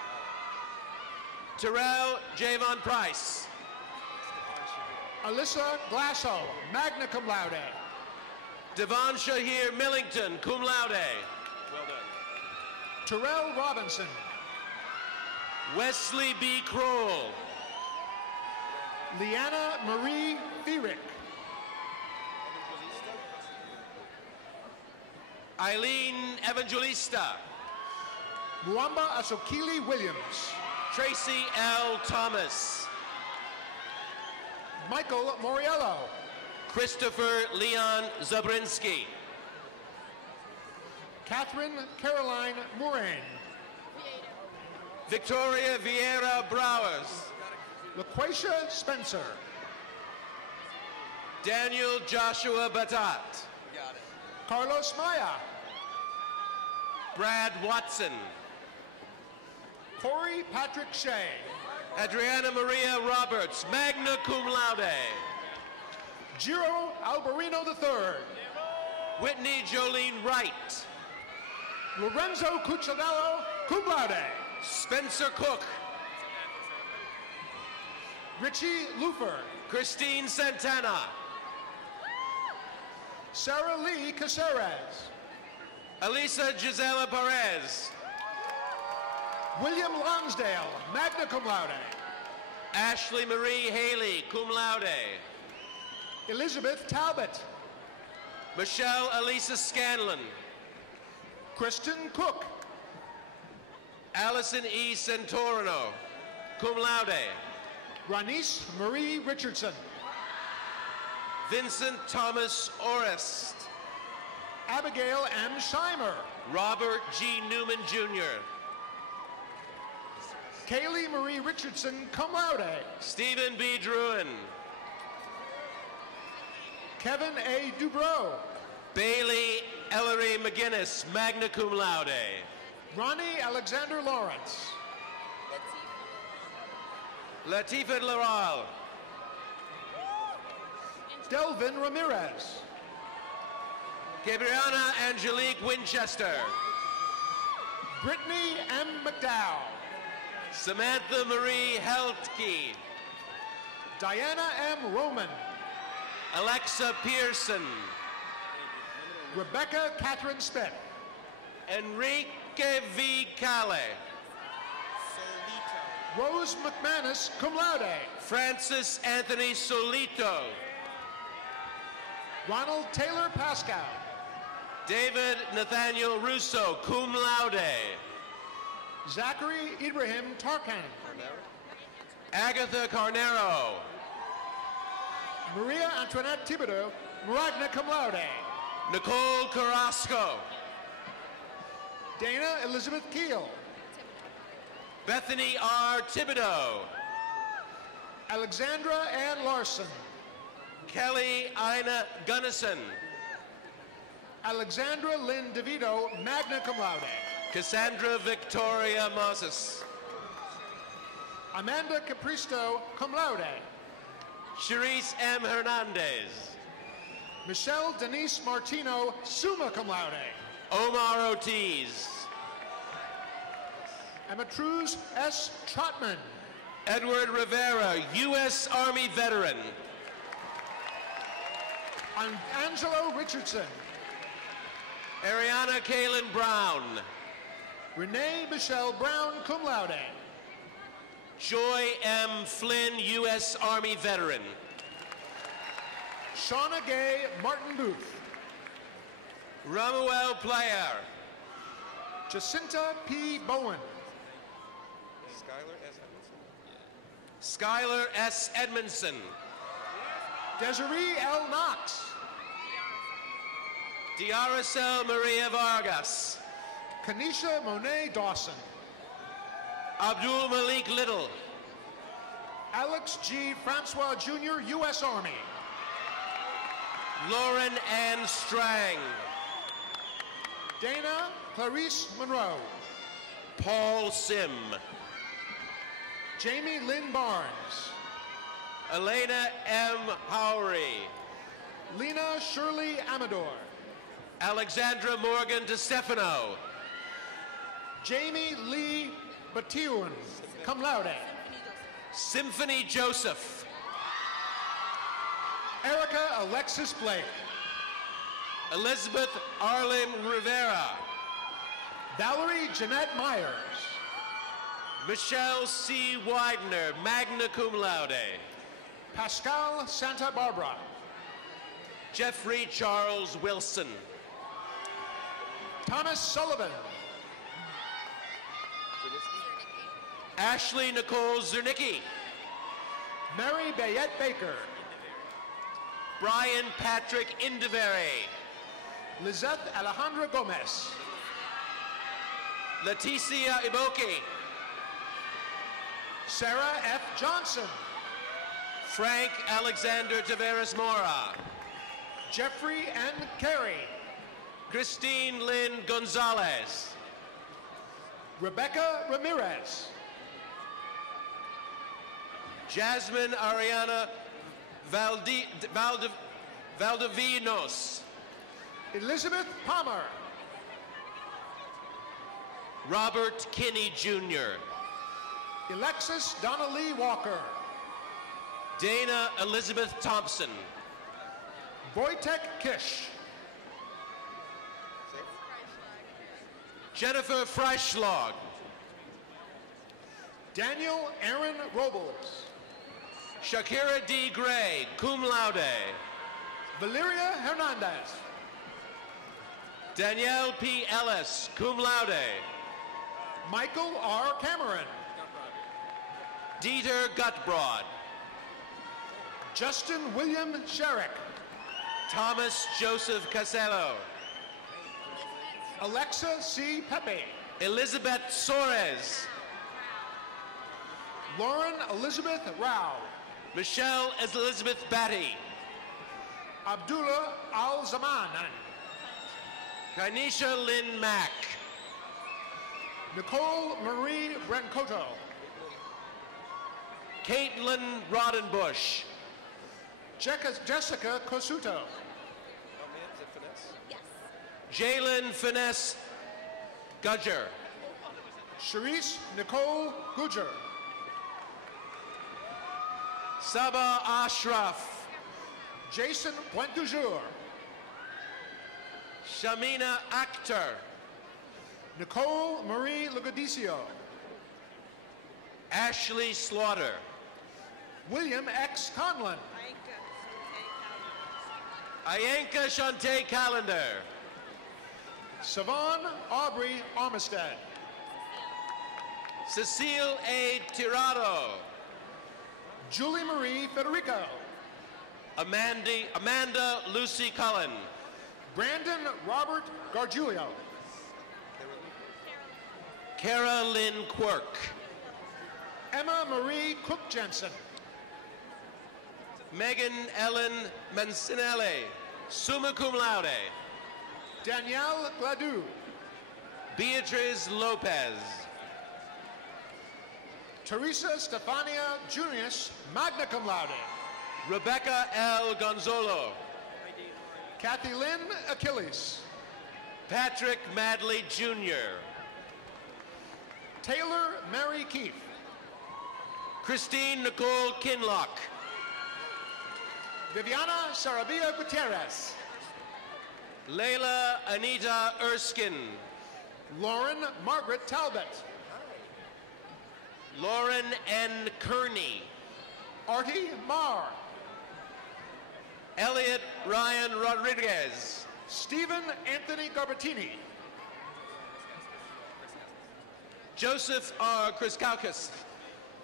Terrell Javon Price. Alyssa Glasso, magna cum laude. Devon Shahir Millington, cum laude. Well done. Terrell Robinson. Wesley B. Kroll. Leanna Marie Fierick. Eileen Evangelista. Muamba Asokili Williams. Tracy L. Thomas. Michael Moriello. Christopher Leon Zabrinski. Catherine Caroline Moraine. Victoria Vieira Browers. LaQuasia Spencer. Daniel Joshua Batat. Carlos Maya. Brad Watson. Corey Patrick Shea. Adriana Maria Roberts, magna cum laude. Giro Alberino III. Whitney Jolene Wright. Lorenzo Cucciarello, cum laude. Spencer Cook. Richie Lufer. Christine Santana. Sarah Lee Caceres. Elisa Gisela Perez. William Lonsdale, magna cum laude. Ashley Marie Haley, cum laude. Elizabeth Talbot. Michelle Elisa Scanlon. Kristen Cook. Allison E. Santorino, cum laude. Ranice Marie Richardson. Vincent Thomas Orest. Abigail M. Scheimer. Robert G. Newman Jr. Kaylee Marie Richardson, cum laude. Stephen B. Druin. Kevin A. Dubrow. Bailey Ellery McGinnis, magna cum laude. Ronnie Alexander Lawrence. Latifah Laral. Delvin Ramirez. Gabriana Angelique Winchester. Brittany M. McDowell. Samantha Marie Heltke. Diana M. Roman. Alexa Pearson. Rebecca Catherine Smith. Enrique V. Cale. Rose McManus, cum laude. Francis Anthony Solito. Ronald Taylor Pascal. David Nathaniel Russo, cum laude. Zachary Ibrahim Tarkan. Agatha Carnero. Maria Antoinette Thibodeau, magna cum laude. Nicole Carrasco. Dana Elizabeth Keel. Bethany R. Thibodeau. Alexandra Ann Larson. Kelly Ina Gunnison. Alexandra Lynn DeVito, magna cum laude. Cassandra Victoria Moses. Amanda Capristo, cum laude. Charisse M. Hernandez. Michelle Denise Martino, summa cum laude. Omar Ortiz. Amatruz S. Trotman. Edward Rivera, U.S. Army veteran. Angelo Richardson. Ariana Kaylin Brown. Renee Michelle Brown, cum laude. Joy M. Flynn, U.S. Army veteran. Shauna Gay Martin Booth. Ramuel Player. Jacinta P. Bowen. Skylar S. Edmondson. Desiree L. Knox. Diaracel Maria Vargas. Kanisha Monet Dawson. Abdul Malik Little. Alex G. Francois Jr., U.S. Army. Lauren Ann Strang. Dana Clarice Monroe. Paul Sim. Jamie Lynn Barnes. Elena M. Howry. Lena Shirley Amador. Alexandra Morgan DeStefano. Jamie Lee Batiun, cum laude. Symphony Joseph. Erica Alexis Blake. Elizabeth Arlen Rivera. Valerie Jeanette Myers. Michelle C. Widener, magna cum laude. Pascal Santa Barbara. Jeffrey Charles Wilson. Thomas Sullivan. Ashley Nicole Zernicki. Mary Bayette Baker. Brian Patrick Indevere. Lizeth Alejandra Gomez. Leticia Iboki. Sarah F. Johnson. Frank Alexander Taveras Mora. Jeffrey N. Carey. Christine Lynn Gonzalez. Rebecca Ramirez. Jasmine Ariana Valdivinos. Elizabeth Palmer. Robert Kinney Jr. Alexis Donnelly Walker. Dana Elizabeth Thompson. Wojtek Kish. Jennifer Freischlag. Daniel Aaron Robles. Shakira D. Gray, cum laude. Valeria Hernandez. Danielle P. Ellis, cum laude. Michael R. Cameron. Dieter Gutbrod. Justin William Sherrick. Thomas Joseph Casello. Alexa C. Pepe. Elizabeth Soares. Lauren Elizabeth Rao. Michelle Elizabeth Batty. Abdullah Al-Zaman. Kainisha Lynn Mack. Nicole Marie Brancoto. Caitlin Rodenbush. Jessica Cosuto. Jalen Finesse Gudger. Sharice Nicole Gudger. Sabah Ashraf. Jason Pointe-du-Jour. Shamina Akhtar. Nicole Marie Lugadisio. Ashley Slaughter. William X. Conlon. Ayanka Shante Callender. Savon Aubrey Armistead. Cecile A. Tirado. Julie Marie Federico. Amanda Lucy Cullen. Brandon Robert Gargiulio. Kara Lynn Quirk. Emma Marie Cook Jensen. Megan Ellen Mancinelli, summa cum laude. Danielle Gladue. Beatriz Lopez. Teresa Stefania Junius, magna cum laude. Rebecca L. Gonzolo. Kathy Lynn Achilles. Patrick Madley Jr. Taylor Mary Keefe. Christine Nicole Kinlock. Viviana Sarabia Gutierrez. Layla Anita Erskine. Lauren Margaret Talbot. Lauren N. Kearney. Artie Marr. Elliot Ryan Rodriguez. Stephen Anthony Garbatini. Joseph R. Kriskauskas.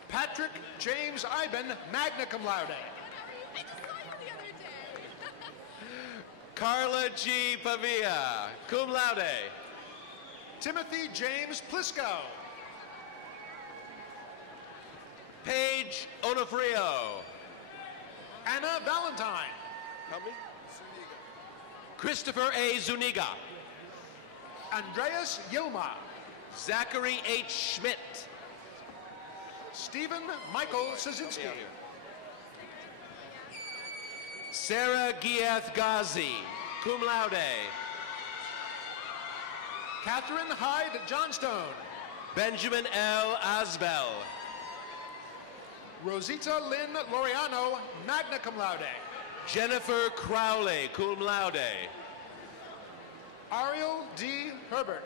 Patrick James Iben, magna cum laude. I just saw you the other day. Carla G. Pavia, cum laude. Timothy James Plisco. Paige Onofrio. Anna Valentine. Help me. Christopher A. Zuniga. Andreas Yilma. Zachary H. Schmidt. Stephen Michael Szynski. Sarah Giath Ghazi, cum laude. Catherine Hyde Johnstone. Benjamin L. Asbel. Rosita Lynn Laureano, magna cum laude. Jennifer Crowley, cum laude. Ariel D. Herbert.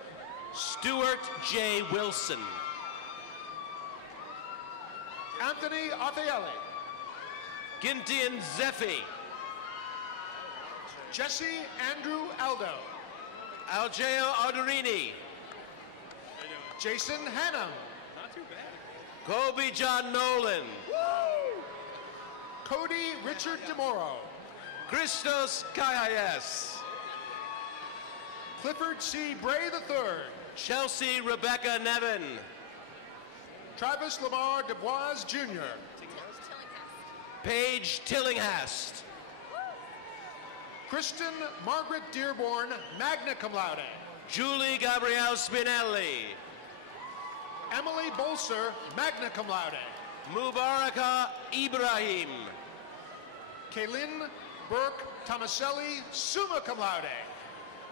Stuart J. Wilson. Anthony Athieli. Gintian Zephi. Jesse Andrew Aldo. Algeo Ardurini. Jason Hannum. Not too bad. Colby John Nolan. Cody Richard DeMoro. Christos Kayayes. Clifford C. Bray III. Chelsea Rebecca Nevin. Travis Lamar DeBois Jr. Paige Tillinghast. Kristen Margaret Dearborn, magna cum laude. Julie Gabrielle Spinelli. Emily Bolser, magna cum laude. Mubaraka Ibrahim. Kaylin Burke Tomaselli, summa cum laude.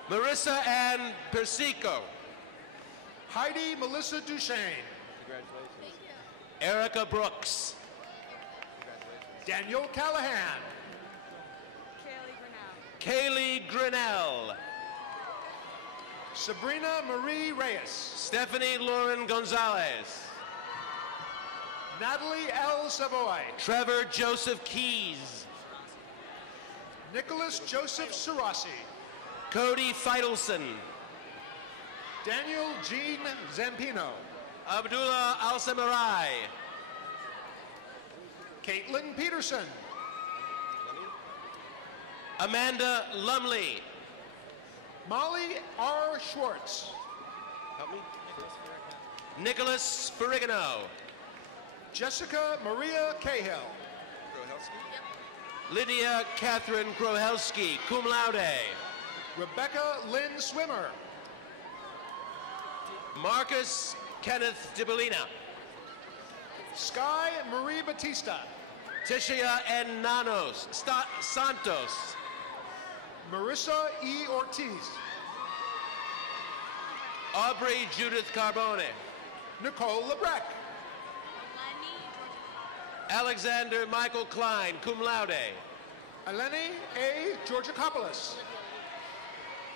Marissa Ann Persico. Heidi Melissa Duchesne. Congratulations. Erica Brooks. Daniel Callahan. Kaylee Grinnell. Sabrina Marie Reyes. Stephanie Lauren Gonzalez. Natalie L. Savoy. Trevor Joseph Keys. Nicholas Joseph Surasi. Cody Feidelson. Daniel Jean Zampino. Abdullah Al-Samarai. Caitlin Peterson. Amanda Lumley. Molly R. Schwartz. Help me. Nicholas Ferrigano. Jessica Maria Cahill. Lydia Catherine Krohelski, cum laude. Rebecca Lynn Swimmer. Marcus Kenneth DiBellina. Sky Marie Batista. Tishia N. Santos. Marissa E. Ortiz. Aubrey Judith Carbone. Nicole Lebrecq. Alexander Michael Klein, cum laude. Eleni A. Georgakopoulos.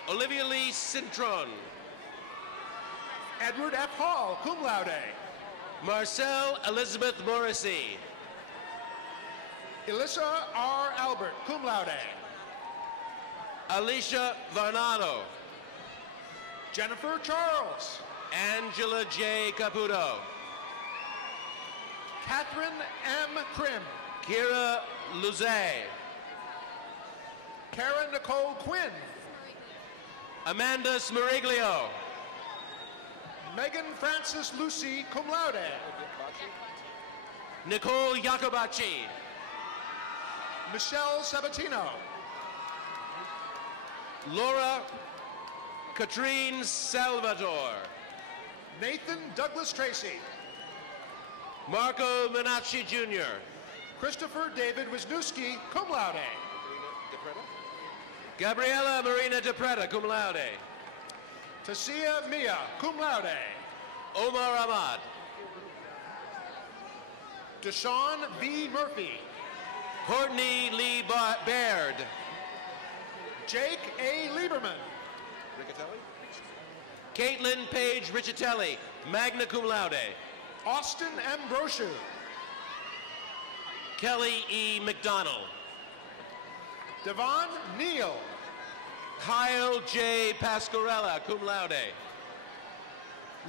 Olivia Lee Cintron. Edward F. Hall, cum laude. Marcel Elizabeth Morrissey. Elissa R. Albert, cum laude. Alicia Varnado. Jennifer Charles. Angela J. Caputo. Catherine M. Krim. Kira Luzay. Karen Nicole Quinn. Amanda Smeriglio. Megan Frances Lucy, cum laude. Nicole Jacobacci. Michelle Sabatino. Laura Katrine Salvatore. Nathan Douglas Tracy. Marco Minacci Jr. Christopher David Wisniewski, cum laude. Gabriela Marina DePreta, cum laude. Tasia Mia, cum laude. Omar Ahmad. Deshaun B. Murphy. Courtney Lee Baird. Jake A. Lieberman. Caitlin Page Riccitelli, magna cum laude. Austin M. Brochu. Kelly E. McDonald. Devon Neal. Kyle J. Pasquarella, cum laude.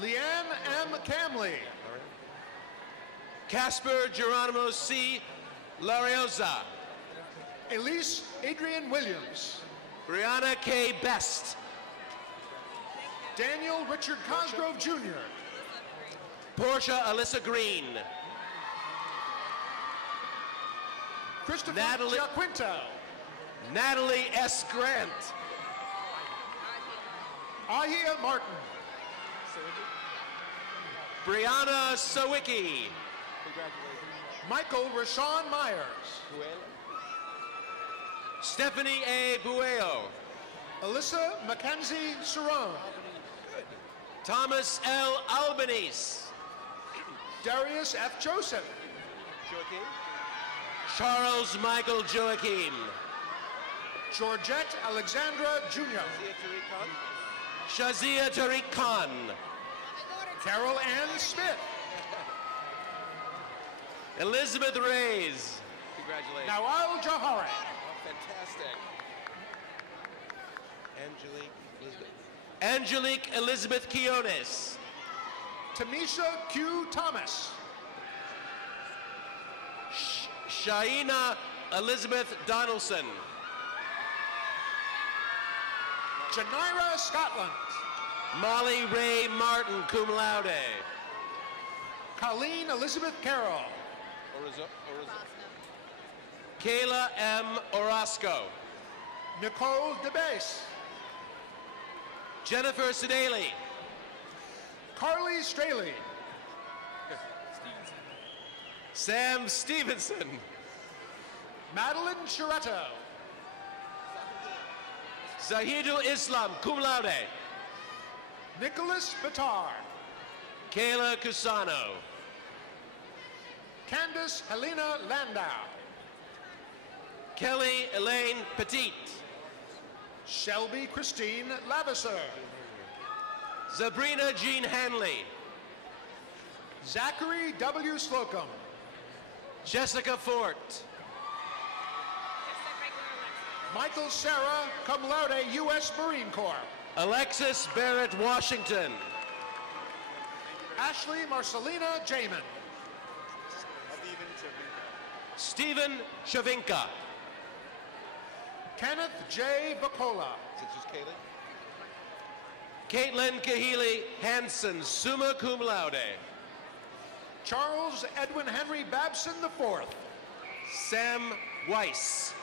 Leanne M. Camley. Casper Geronimo C. Larioza. Elise Adrian Williams. Brianna K. Best. Daniel Richard Cosgrove Jr. Portia Alyssa Green. Christopher Natalie Giaquinto. Natalie S. Grant. Ahia Martin. Brianna Sawicki. Michael Rashawn Myers. Stephanie A. Bueo. Alyssa Mackenzie Cerrone. Thomas L. Albanese. Darius F. Joseph. Charles Michael Joachim. Georgette Alexandra Jr. Shazia Tariq Khan. Carol Ann Smith. Elizabeth Reyes. Congratulations. Nawal Johari. Fantastic. Angelique Elizabeth. Angelique Elizabeth Quiones. Tamisha Q. Thomas. Shaina Elizabeth Donaldson. Janira Scotland. Molly Ray Martin, cum laude. Colleen Elizabeth Carroll. Kayla M. Orozco. Nicole DeBase. Jennifer Sedaley. Carly Straley. Sam Stevenson. Madeline Chiretto. Zahidul Islam, cum laude. Nicholas Bitar. Kayla Cusano. Candace Helena Landau. Kelly Elaine Petit. Shelby Christine Lavisser. Sabrina Jean Hanley. Zachary W. Slocum. Jessica Fort. Michael Sarah, cum laude, U.S. Marine Corps. Alexis Barrett Washington. Ashley Marcelina Jamin. Stephen Shavinka. Kenneth J. Vacola. Caitlin Kahili Hansen, summa cum laude. Charles Edwin Henry Babson IV. Sam Weiss.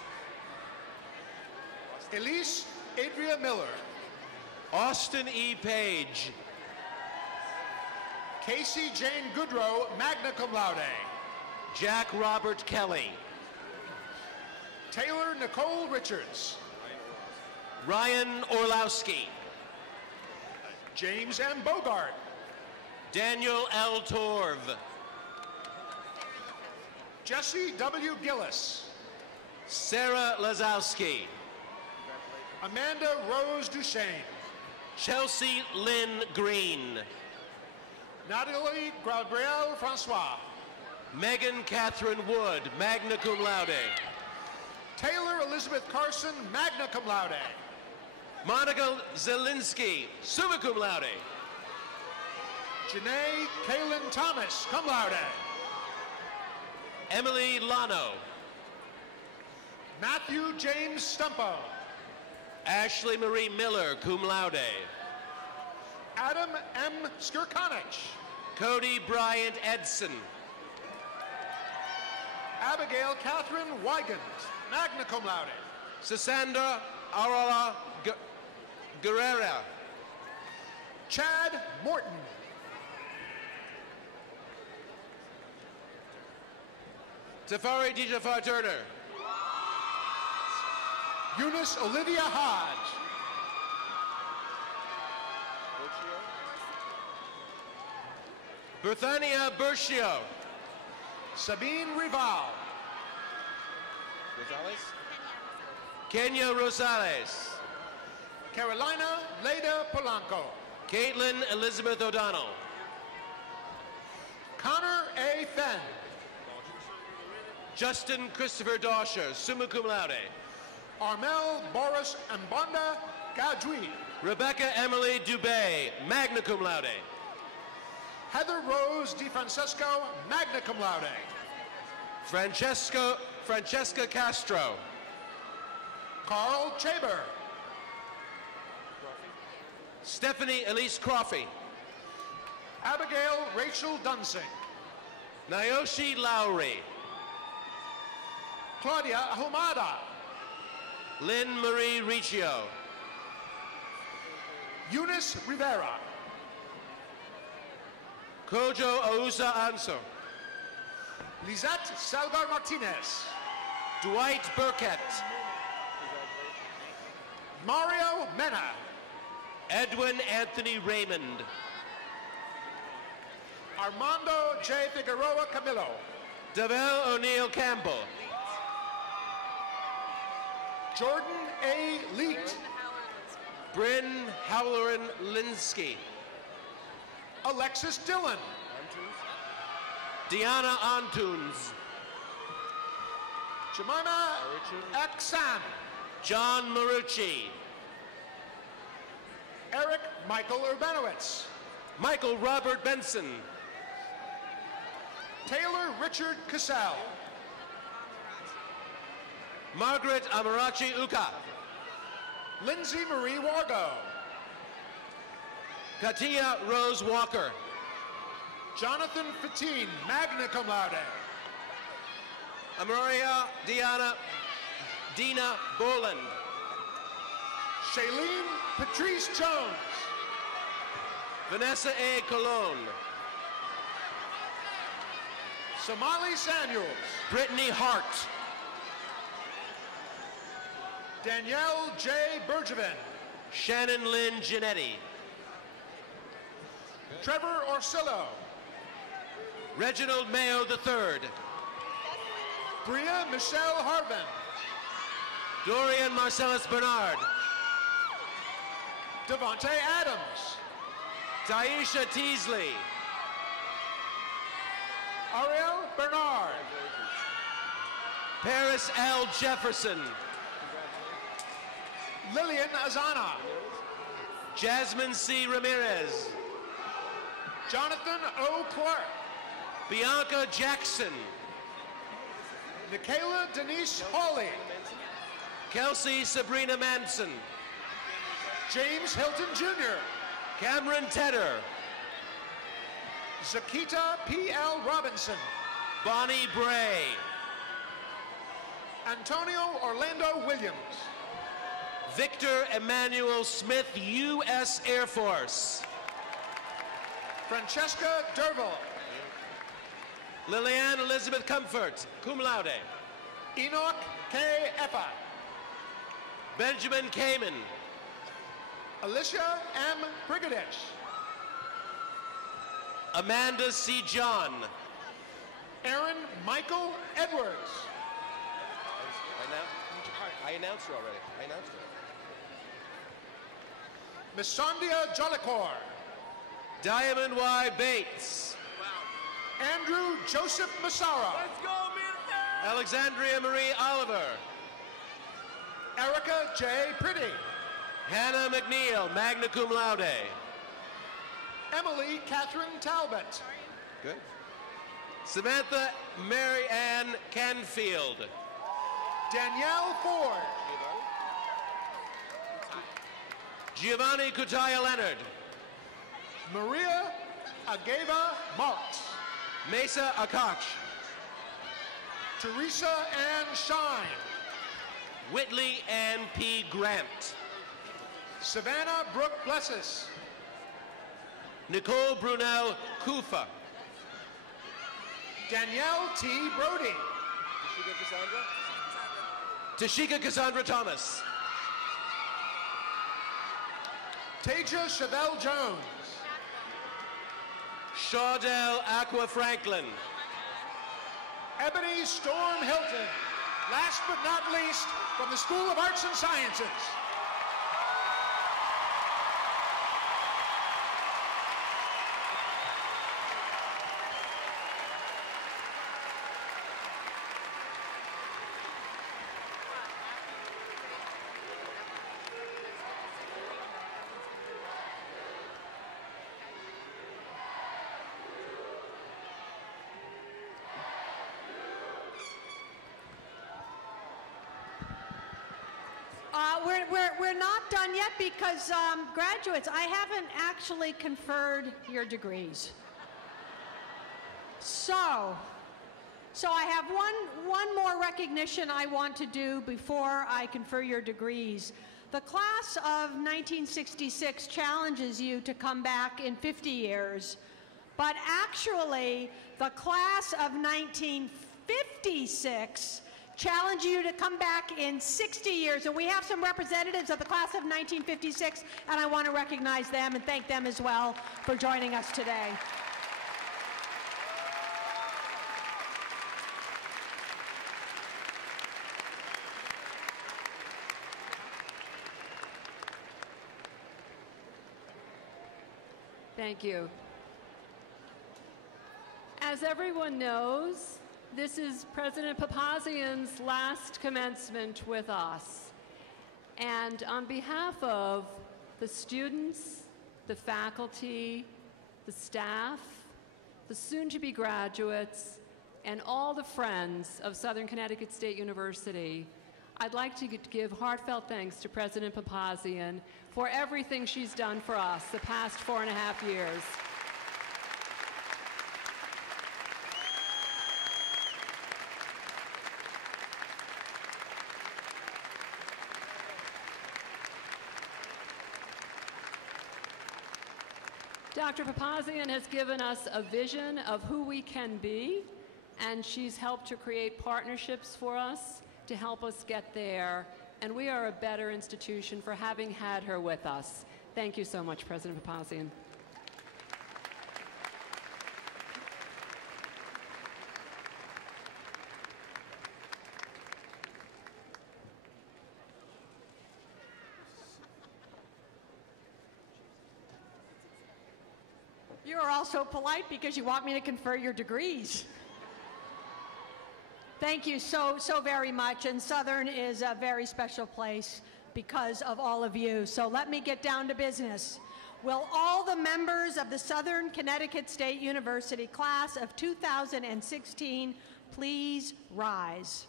Elise Adria Miller. Austin E. Page. Casey Jane Goodrow, magna cum laude. Jack Robert Kelly. Taylor Nicole Richards. Ryan Orlowski. James M. Bogart. Daniel L. Torv. Jesse W. Gillis. Sarah Lazowski. Amanda Rose Duchesne. Chelsea Lynn Green. Natalie Gabrielle Francois. Megan Catherine Wood, magna cum laude. Taylor Elizabeth Carson, magna cum laude. Monica Zielinski, summa cum laude. Janae Kaylin Thomas, cum laude. Emily Lano. Matthew James Stumpo. Ashley Marie Miller, cum laude. Adam M. Skirkonich. Cody Bryant Edson. Abigail Catherine Wygant, magna cum laude. Sasandra Aurora Guerrera. Chad Morton. Tafari Dijafar Turner. Eunice Olivia Hodge. Berthania Bershio. Sabine Rival. Kenya Rosales. Carolina Leda Polanco. Caitlin Elizabeth O'Donnell. Connor A. Fenn. Justin Christopher Dosher, summa cum laude. Armel Boris Mbonda Gadwi. Rebecca Emily Dubé, magna cum laude. Heather Rose DiFrancesco, magna cum laude. Francesca Castro. Carl Chaber. Stephanie Elise Crawfey. Abigail Rachel Dunsing. Naoshi Lowry. Claudia Ahumada. Lynn Marie Riccio. Eunice Rivera. Kojo Ousa Anso. Lizette Salgar Martinez. Dwight Burkett. Mario Mena. Edwin Anthony Raymond. Armando J. Figueroa Camillo. Davell O'Neill Campbell. Jordan A. Leet. Bryn Howlerin Linsky. Alexis Dillon. Deanna Antunes. Jemima Aksan. John Marucci. Eric Michael Urbanowitz. Michael Robert Benson. Taylor Richard Cassell. Margaret Amarachi Uka. Lindsay Marie Wargo. Katia Rose Walker. Jonathan Fatine, magna cum laude. Amaria Dina Boland. Shailene Patrice Jones. Vanessa A. Colon. Somali Samuels. Brittany Hart. Danielle J. Bergevin. Shannon Lynn Giannetti. Trevor Orsillo. Reginald Mayo III. Bria Michelle Harvin. Dorian Marcellus Bernard. Devontae Adams. Taisha Teasley. Ariel Bernard. Paris L. Jefferson. Lillian Azana. Jasmine C. Ramirez. Jonathan O. Clark. Bianca Jackson. Michaela Denise Hawley. Kelsey Sabrina Manson. James Hilton Jr. Cameron Tedder. Zakita P.L. Robinson. Bonnie Bray. Antonio Orlando Williams. Victor Emmanuel Smith, U.S. Air Force. Francesca Derville. Lillian Elizabeth Comfort, cum laude. Enoch K. Effa. Benjamin Kamen. Alicia M. Brigadish. Amanda C. John. Aaron Michael Edwards. I announced her already. Miss Sandia Jollikor. Diamond Y. Bates. Andrew Joseph Massara. Let's go, Milton! Alexandria Marie Oliver. Erica J. Pretty. Hannah McNeil, magna cum laude. Emily Catherine Talbot. Good. Samantha Mary Ann Canfield. Danielle Ford. Giovanni Kutaya Leonard. Maria Ageva Marks. Mesa Akach. Teresa Ann Shine. Whitley Ann P. Grant. Savannah Brooke Blessis. Nicole Brunel Kufa. Danielle T. Brody. Tashika Cassandra Thomas. Taja Chevelle Jones. Shawdell Aqua Franklin. Ebony Storm Hilton. Last but not least, from the School of Arts and Sciences. We're not done yet because graduates, I haven't actually conferred your degrees. So I have one more recognition I want to do before I confer your degrees. The class of 1966 challenges you to come back in 50 years, but actually the class of 1956 challenge you to come back in 60 years. And we have some representatives of the class of 1956, and I want to recognize them and thank them as well for joining us today. Thank you. As everyone knows, this is President Papazian's last commencement with us. And on behalf of the students, the faculty, the staff, the soon-to-be graduates, and all the friends of Southern Connecticut State University, I'd like to give heartfelt thanks to President Papazian for everything she's done for us the past 4.5 years. Dr. Papazian has given us a vision of who we can be, and she's helped to create partnerships for us to help us get there, and we are a better institution for having had her with us. Thank you so much, President Papazian. You are all so polite because you want me to confer your degrees. Thank you so very much, and Southern is a very special place because of all of you. So let me get down to business. Will all the members of the Southern Connecticut State University class of 2016 please rise?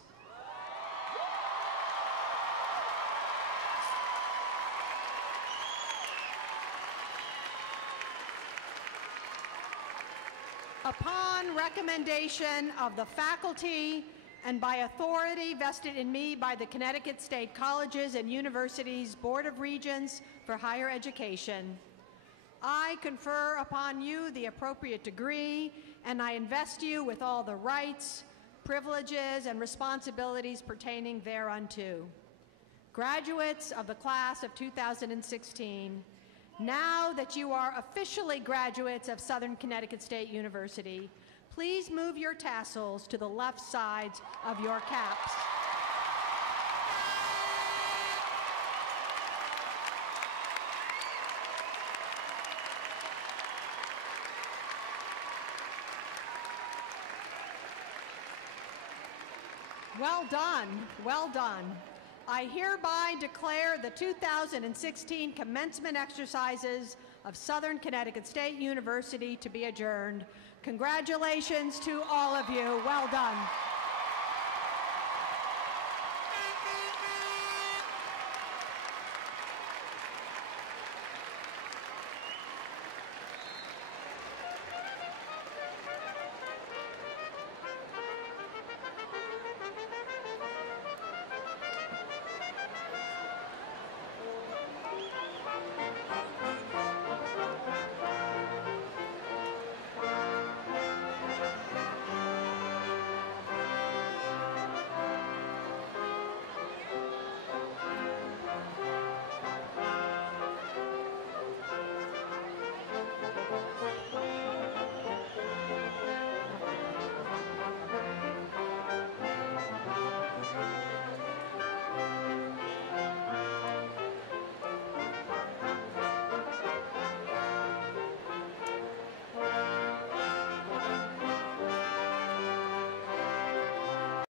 Upon recommendation of the faculty and by authority vested in me by the Connecticut State Colleges and Universities Board of Regents for Higher Education, I confer upon you the appropriate degree, and I invest you with all the rights, privileges, and responsibilities pertaining thereunto. Graduates of the class of 2016, now that you are officially graduates of Southern Connecticut State University, please move your tassels to the left sides of your caps. Well done, well done. I hereby declare the 2016 commencement exercises of Southern Connecticut State University to be adjourned. Congratulations to all of you. Well done.